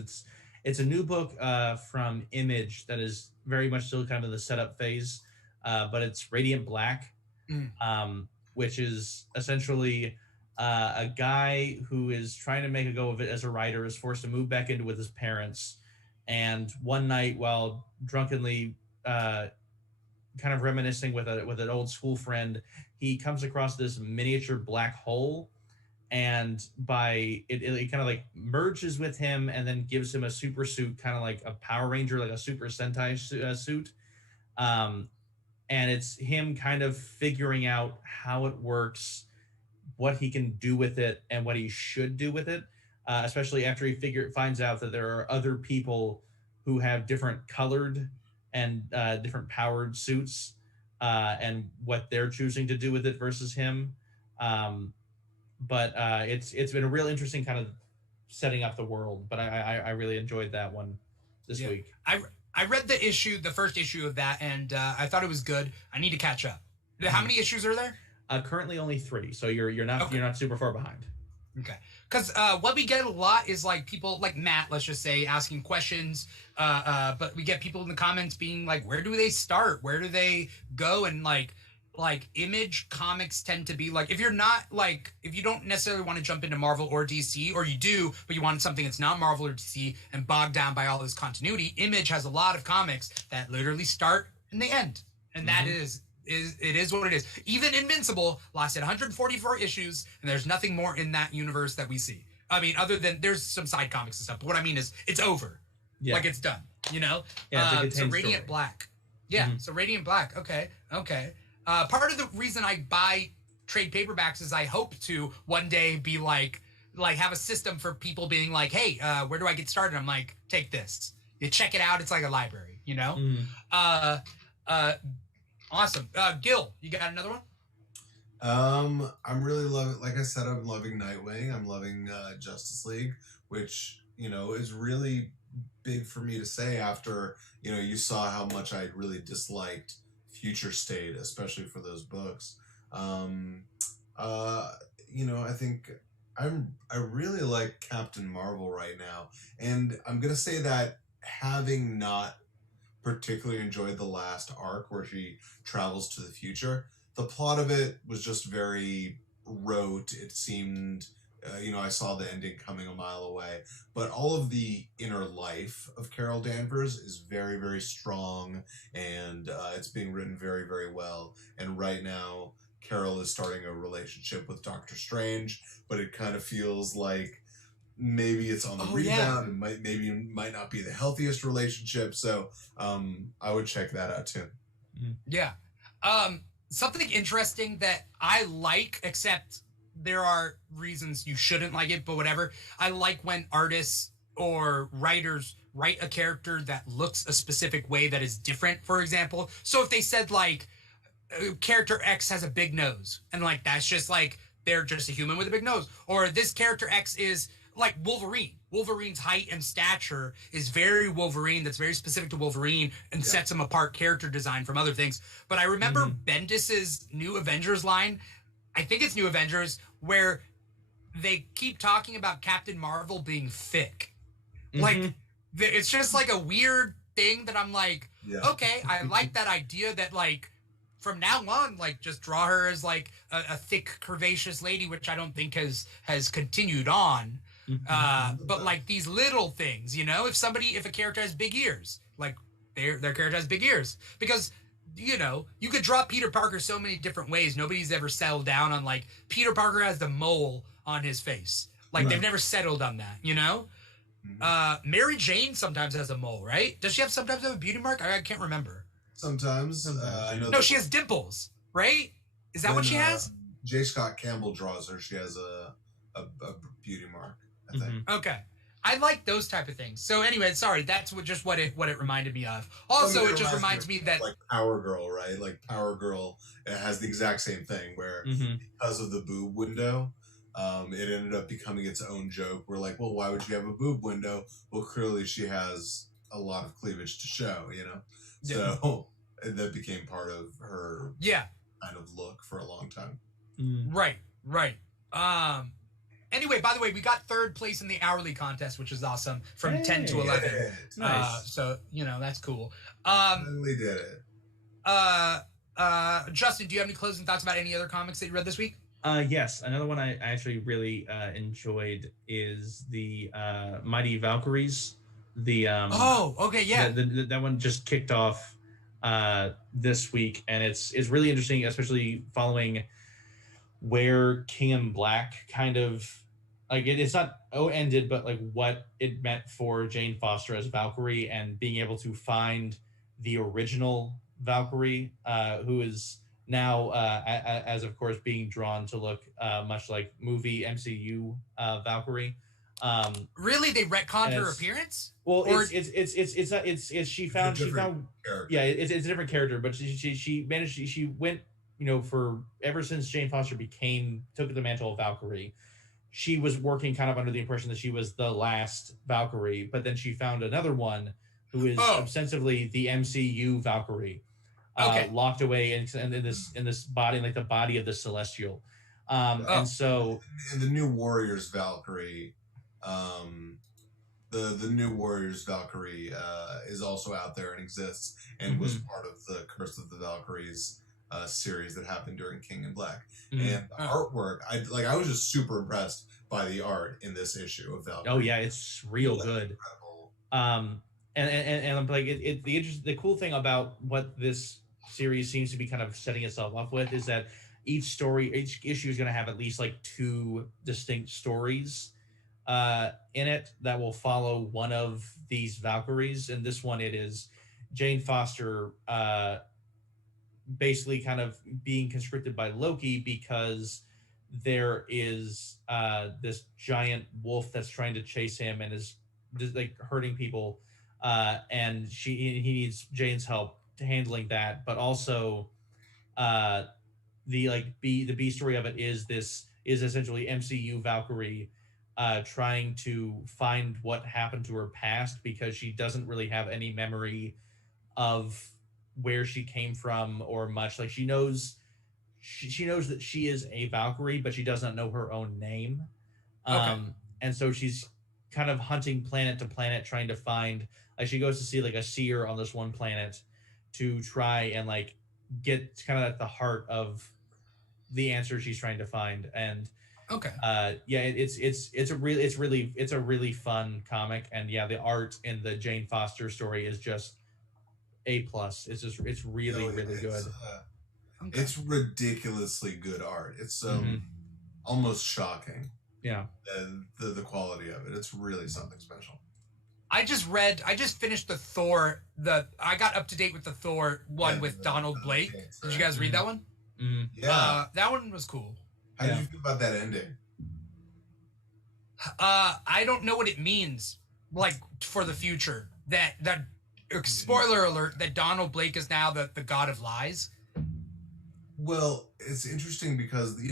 it's a new book from Image that is very much still kind of in the setup phase, but it's Radiant Black, which is essentially a guy who is trying to make a go of it as a writer, is forced to move back into with his parents, and one night while drunkenly kind of reminiscing with an old school friend, he comes across this miniature black hole. And by it kind of like merges with him and then gives him a super suit, kind of like a Power Ranger, like a Super Sentai suit. And it's him kind of figuring out how it works, what he can do with it, and what he should do with it. Especially after he finds out that there are other people who have different colored and different powered suits, and what they're choosing to do with it versus him. But it's been a real interesting kind of setting up the world. But I really enjoyed that one this week. I read the first issue of that, and I thought it was good. I need to catch up. How many issues are there? Currently only 3, so you're not super far behind. Okay. Because what we get a lot is like people like Matt, let's just say, asking questions. But we get people in the comments being like, where do they start? Where do they go? And like Image comics tend to be like, if you're not like, if you don't necessarily want to jump into Marvel or DC, or you do, but you want something that's not Marvel or DC and bogged down by all this continuity, Image has a lot of comics that literally start and they end. And that is it is what it is. Even Invincible lasted 144 issues, and there's nothing more in that universe that we see. I mean, other than there's some side comics and stuff, but what I mean is it's over. Yeah. Like it's done, you know? Yeah, So Radiant story. Black. Yeah, so Radiant Black. Okay. Part of the reason I buy trade paperbacks is I hope to one day be like have a system for people being like, hey, where do I get started? I'm like, take this. You check it out. It's like a library, you know? Awesome. Gil, you got another one? I'm really loving, like I said, I'm loving Nightwing. I'm loving Justice League, which, you know, is really big for me to say after, you know, you saw how much I really disliked Future State, especially for those books. You know, I think I really like Captain Marvel right now. And I'm going to say that having not particularly enjoyed the last arc where she travels to the future, the plot of it was just very rote. It seemed, you know, I saw the ending coming a mile away, but all of the inner life of Carol Danvers is very, very strong, and it's being written very, very well. And right now, Carol is starting a relationship with Doctor Strange, but it kind of feels like maybe it's on the rebound and might not be the healthiest relationship. So I would check that out too. Yeah. Something interesting that I like, except there are reasons you shouldn't like it, but whatever. I like when artists or writers write a character that looks a specific way that is different, for example. So if they said like character X has a big nose, and like that's just like they're just a human with a big nose, or this character X is like Wolverine. Wolverine's height and stature is very Wolverine. That's very specific to Wolverine and sets him apart character design from other things. But I remember Bendis's New Avengers line, I think it's New Avengers, where they keep talking about Captain Marvel being thick. Like, it's just like a weird thing that I'm like, okay, I like that idea that like, from now on, like, just draw her as like a thick, curvaceous lady, which I don't think has continued on. But like these little things, you know, if a character has big ears, like their character has big ears, because, you know, you could draw Peter Parker so many different ways. Nobody's ever settled down on like Peter Parker has the mole on his face. Like they've never settled on that, you know? Mary Jane sometimes has a mole, right? Does she sometimes have a beauty mark? I can't remember. Sometimes. I know. No, she has dimples, right? Is that what she has? J. Scott Campbell draws her. She has a beauty mark, I think. Okay. I like those type of things. So anyway, sorry, that's what it reminded me of. Also, it just reminds me that like Power Girl, right? Like Power Girl has the exact same thing where because of the boob window, it ended up becoming its own joke. We're like, well, why would you have a boob window? Well, clearly she has a lot of cleavage to show, you know? So that became part of her kind of look for a long time. Right. Anyway, by the way, we got third place in the hourly contest, which is awesome, from 10 to 11. Nice. So, you know, that's cool. Finally did it. Justin, do you have any closing thoughts about any other comics that you read this week? Yes, another one I actually really enjoyed is the Mighty Valkyries. That one just kicked off this week, and it's really interesting, especially following where King in Black kind of like it's not ended, but like what it meant for Jane Foster as Valkyrie, and being able to find the original Valkyrie, who is now as of course being drawn to look much like movie MCU Valkyrie. Really, they retconned her appearance? Well, she found character. It's a different character, but she managed, she went, you know, for ever since Jane Foster took the mantle of Valkyrie, she was working kind of under the impression that she was the last Valkyrie, but then she found another one who is ostensibly the MCU Valkyrie, locked away in this body, like the body of the Celestial. And so in the new Warriors Valkyrie, the new Warriors Valkyrie is also out there and exists and was part of the Curse of the Valkyries series that happened during King in Black. And the artwork, I was just super impressed by the art in this issue of Valkyrie. Oh yeah, it's real good. Incredible. And like the cool thing about what this series seems to be kind of setting itself up with is that each issue is going to have at least like 2 distinct stories in it that will follow one of these Valkyries. And this one, it is Jane Foster basically kind of being conscripted by Loki because there is this giant wolf that's trying to chase him and is just like hurting people, and he needs Jane's help handling that. But also the B story of it is essentially MCU Valkyrie trying to find what happened to her past, because she doesn't really have any memory of where she came from or much. Like she knows that she is a Valkyrie, but she doesn't know her own name. And so she's kind of hunting planet to planet, trying to find, like she goes to see like a seer on this one planet to try and like get kind of at the heart of the answer she's trying to find. And it's a really fun comic. And yeah, the art in the Jane Foster story is just A+. It's really good. It's ridiculously good art. It's almost shocking. Yeah. The quality of it. It's really something special. I just finished the Thor. I got up to date with the Thor one with Donald Blake. Did you guys read that one? Mm-hmm. Yeah. That one was cool. How did you feel about that ending? I don't know what it means, like, for the future. That spoiler alert, that Donald Blake is now the god of lies. Well, it's interesting because, I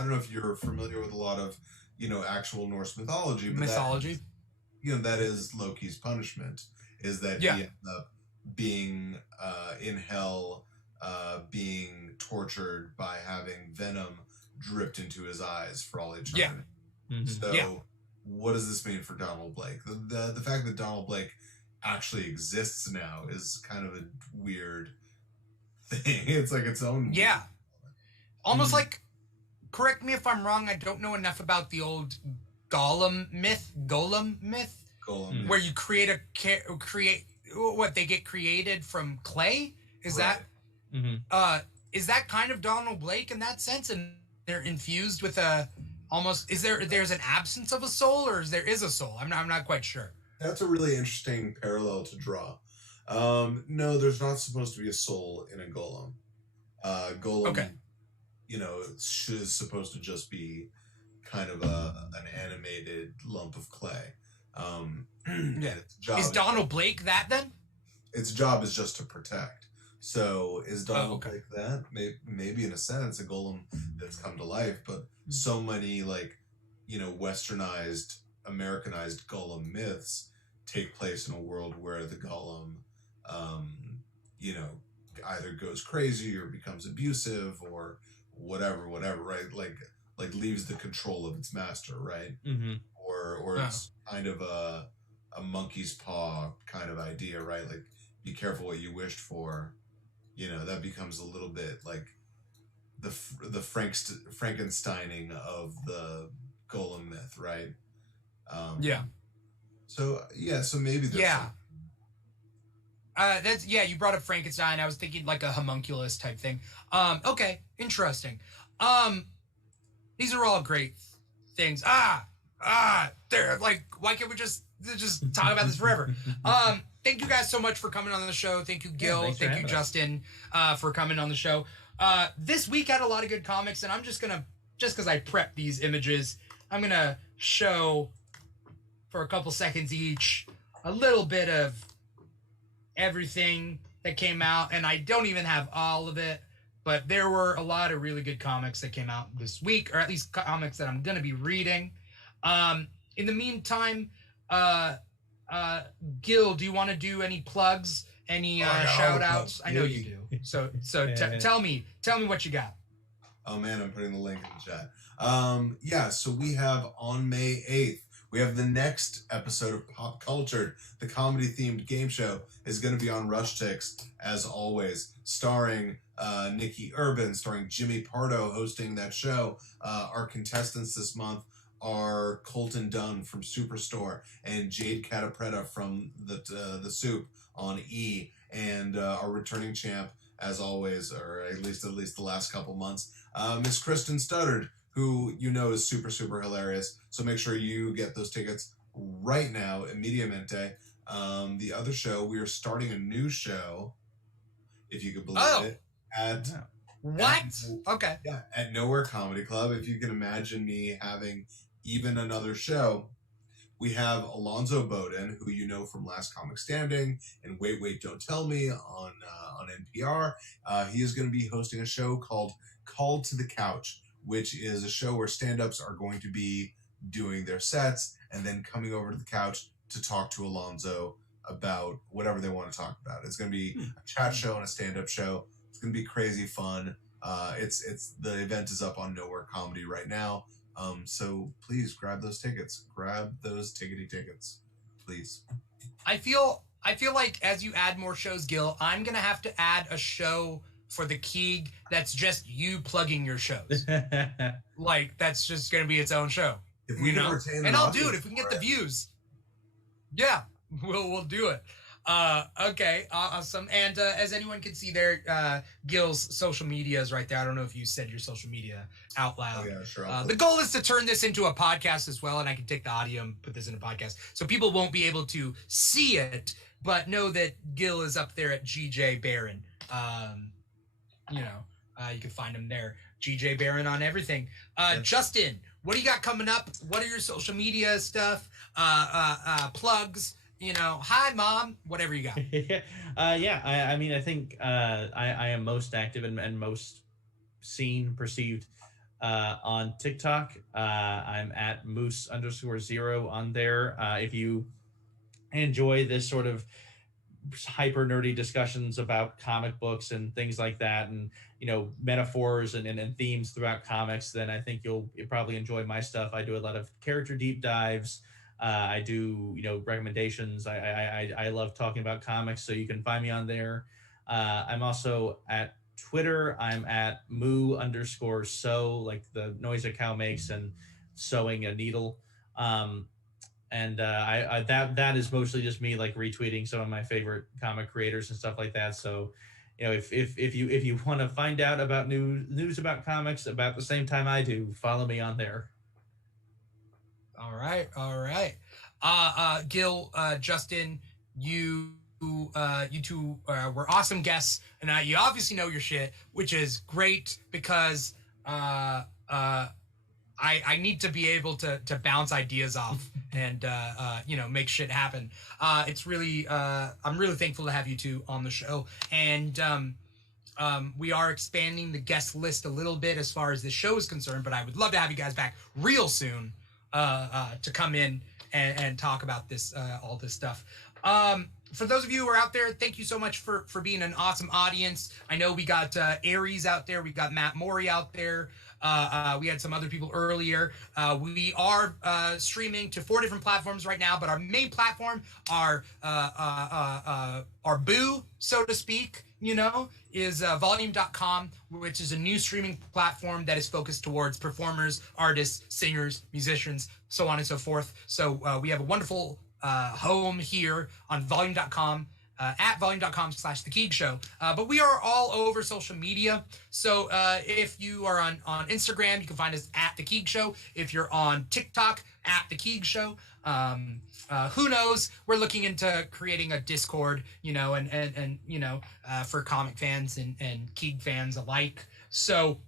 don't know if you're familiar with a lot of, actual Norse mythology. But that is Loki's punishment, is that he ends up being in hell, being tortured by having venom dripped into his eyes for all eternity. Yeah. Mm-hmm. So what does this mean for Donald Blake? The fact that Donald Blake actually exists now is kind of a weird thing. It's like its own. Yeah. Almost like, correct me if I'm wrong, I don't know enough about the old Golem myth, where you they get created from clay. Is right. that is that kind of Donald Blake in that sense, and they're infused with there's an absence of a soul, or is a soul? I'm not quite sure. That's a really interesting parallel to draw. No, there's not supposed to be a soul in a golem. Golem, is supposed to just be kind of an animated lump of clay. Is Donald Blake that then? Its job is just to protect. So is Donald Blake that? Maybe in a sense, a golem that's come to life, but so many westernized, Americanized golem myths take place in a world where the golem, either goes crazy or becomes abusive or whatever, right? Like leaves the control of its master, right? Mm-hmm. Or it's kind of a monkey's paw kind of idea, right? Like, be careful what you wished for. That becomes a little bit like the Frankensteining of the golem myth, right? So maybe there's you brought up Frankenstein. I was thinking like a homunculus type thing. Okay, interesting. These are all great things. They're like, why can't we just talk about this forever? Thank you guys so much for coming on the show. Thank you, Gil. Thank you, Justin, for coming on the show. This week had a lot of good comics, and I'm just because I prepped these images, I'm gonna show for a couple seconds each a little bit of everything that came out, and I don't even have all of it, but there were a lot of really good comics that came out this week, or at least comics that I'm gonna be reading. In the meantime, Gil, do you want to do any plugs, any shout outs? I know you do. So tell me what you got. Oh man, I'm putting the link in the chat. Yeah, so we have on May 8th, we have the next episode of Pop Cultured, the comedy-themed game show, is going to be on Rushtix, as always, starring Nikki Urban, starring Jimmy Pardo hosting that show. Our contestants this month are Colton Dunn from Superstore and Jade Catapretta from the Soup on E, and our returning champ, as always, or at least the last couple months, Miss Kristen Studdard, who you know is super, super hilarious. So make sure you get those tickets right now, immediatamente. The other show, we are starting a new show, if you could believe it, at... What? Okay. Yeah, at Nowhere Comedy Club. If you can imagine me having even another show, we have Alonzo Bowden, who you know from Last Comic Standing and Wait, Wait, Don't Tell Me on NPR. He is going to be hosting a show called Called to the Couch, which is a show where stand-ups are going to be doing their sets and then coming over to the couch to talk to Alonzo about whatever they want to talk about. It's going to be a chat show and a stand-up show. It's going to be crazy fun. It's the event is up on Nowhere Comedy right now. So please grab those tickets. Grab those tickets, please. I feel like as you add more shows, Gil, I'm gonna have to add a show for the Keeg that's just you plugging your shows. Like that's just gonna be its own show. If we can retain an and I'll do audience it if we can get for the views. Yeah, we'll do it. Okay, awesome. And as anyone can see there, Gil's social media is right there. I don't know if you said your social media out loud. Oh, yeah, sure. The goal is to turn this into a podcast as well, and I can take the audio and put this in a podcast. So people won't be able to see it, but know that Gil is up there at GJ Barron. You can find him there. GJ Barron on everything. Justin, what do you got coming up? What are your social media stuff? Plugs? Hi mom, whatever you got. I think I am most active and most seen, perceived on TikTok. I'm at moose_0 on there. If you enjoy this sort of hyper nerdy discussions about comic books and things like that, and metaphors and themes throughout comics, then I think you'll probably enjoy my stuff. I do a lot of character deep dives. I do, recommendations. I love talking about comics, so you can find me on there. I'm also at Twitter. I'm at moo_sew, like the noise a cow makes and sewing a needle. That is mostly just me like retweeting some of my favorite comic creators and stuff like that. So, if you want to find out about news about comics about the same time I do, follow me on there. All right. Gil, Justin, you two were awesome guests, and you obviously know your shit, which is great because I need to be able to bounce ideas off and make shit happen. It's really I'm really thankful to have you two on the show, and we are expanding the guest list a little bit as far as this show is concerned, but I would love to have you guys back real soon. To come in and talk about this, all this stuff. For those of you who are out there, thank you so much for being an awesome audience. I know we got Aries out there. We got Matt Morey out there. We had some other people earlier. We are streaming to 4 different platforms right now, but our main platform, our boo, so to speak, is volume.com, which is a new streaming platform that is focused towards performers, artists, singers, musicians, so on and so forth. So we have a wonderful home here on volume.com, at volume.com/The Keeg Show. But we are all over social media. So if you are on Instagram, you can find us at The Keeg Show. If you're on TikTok, at The Keeg Show. Who knows? We're looking into creating a Discord, and for comic fans and Keeg fans alike. So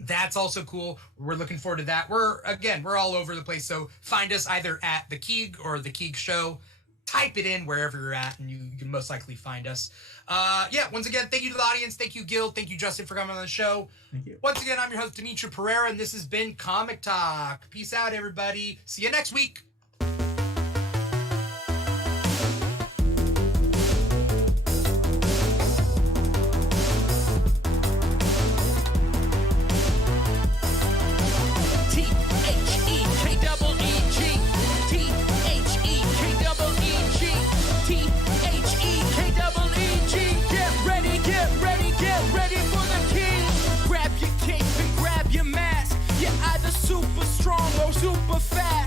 that's also cool. We're looking forward to that. We're all over the place. So find us either at The Keeg or The Keeg Show. Type it in wherever you're at, and you can most likely find us. Once again, thank you to the audience. Thank you, Gil. Thank you, Justin, for coming on the show. Thank you. Once again, I'm your host, Dimitri Pereira, and this has been Comic Talk. Peace out, everybody. See you next week. T-H-E-K-double-E-G. T-H-E-K-double-E-G. T-H-E-K-double-E-G. Get ready, get ready, get ready for the king. Grab your cape and grab your mask. You're either super strong or super fast.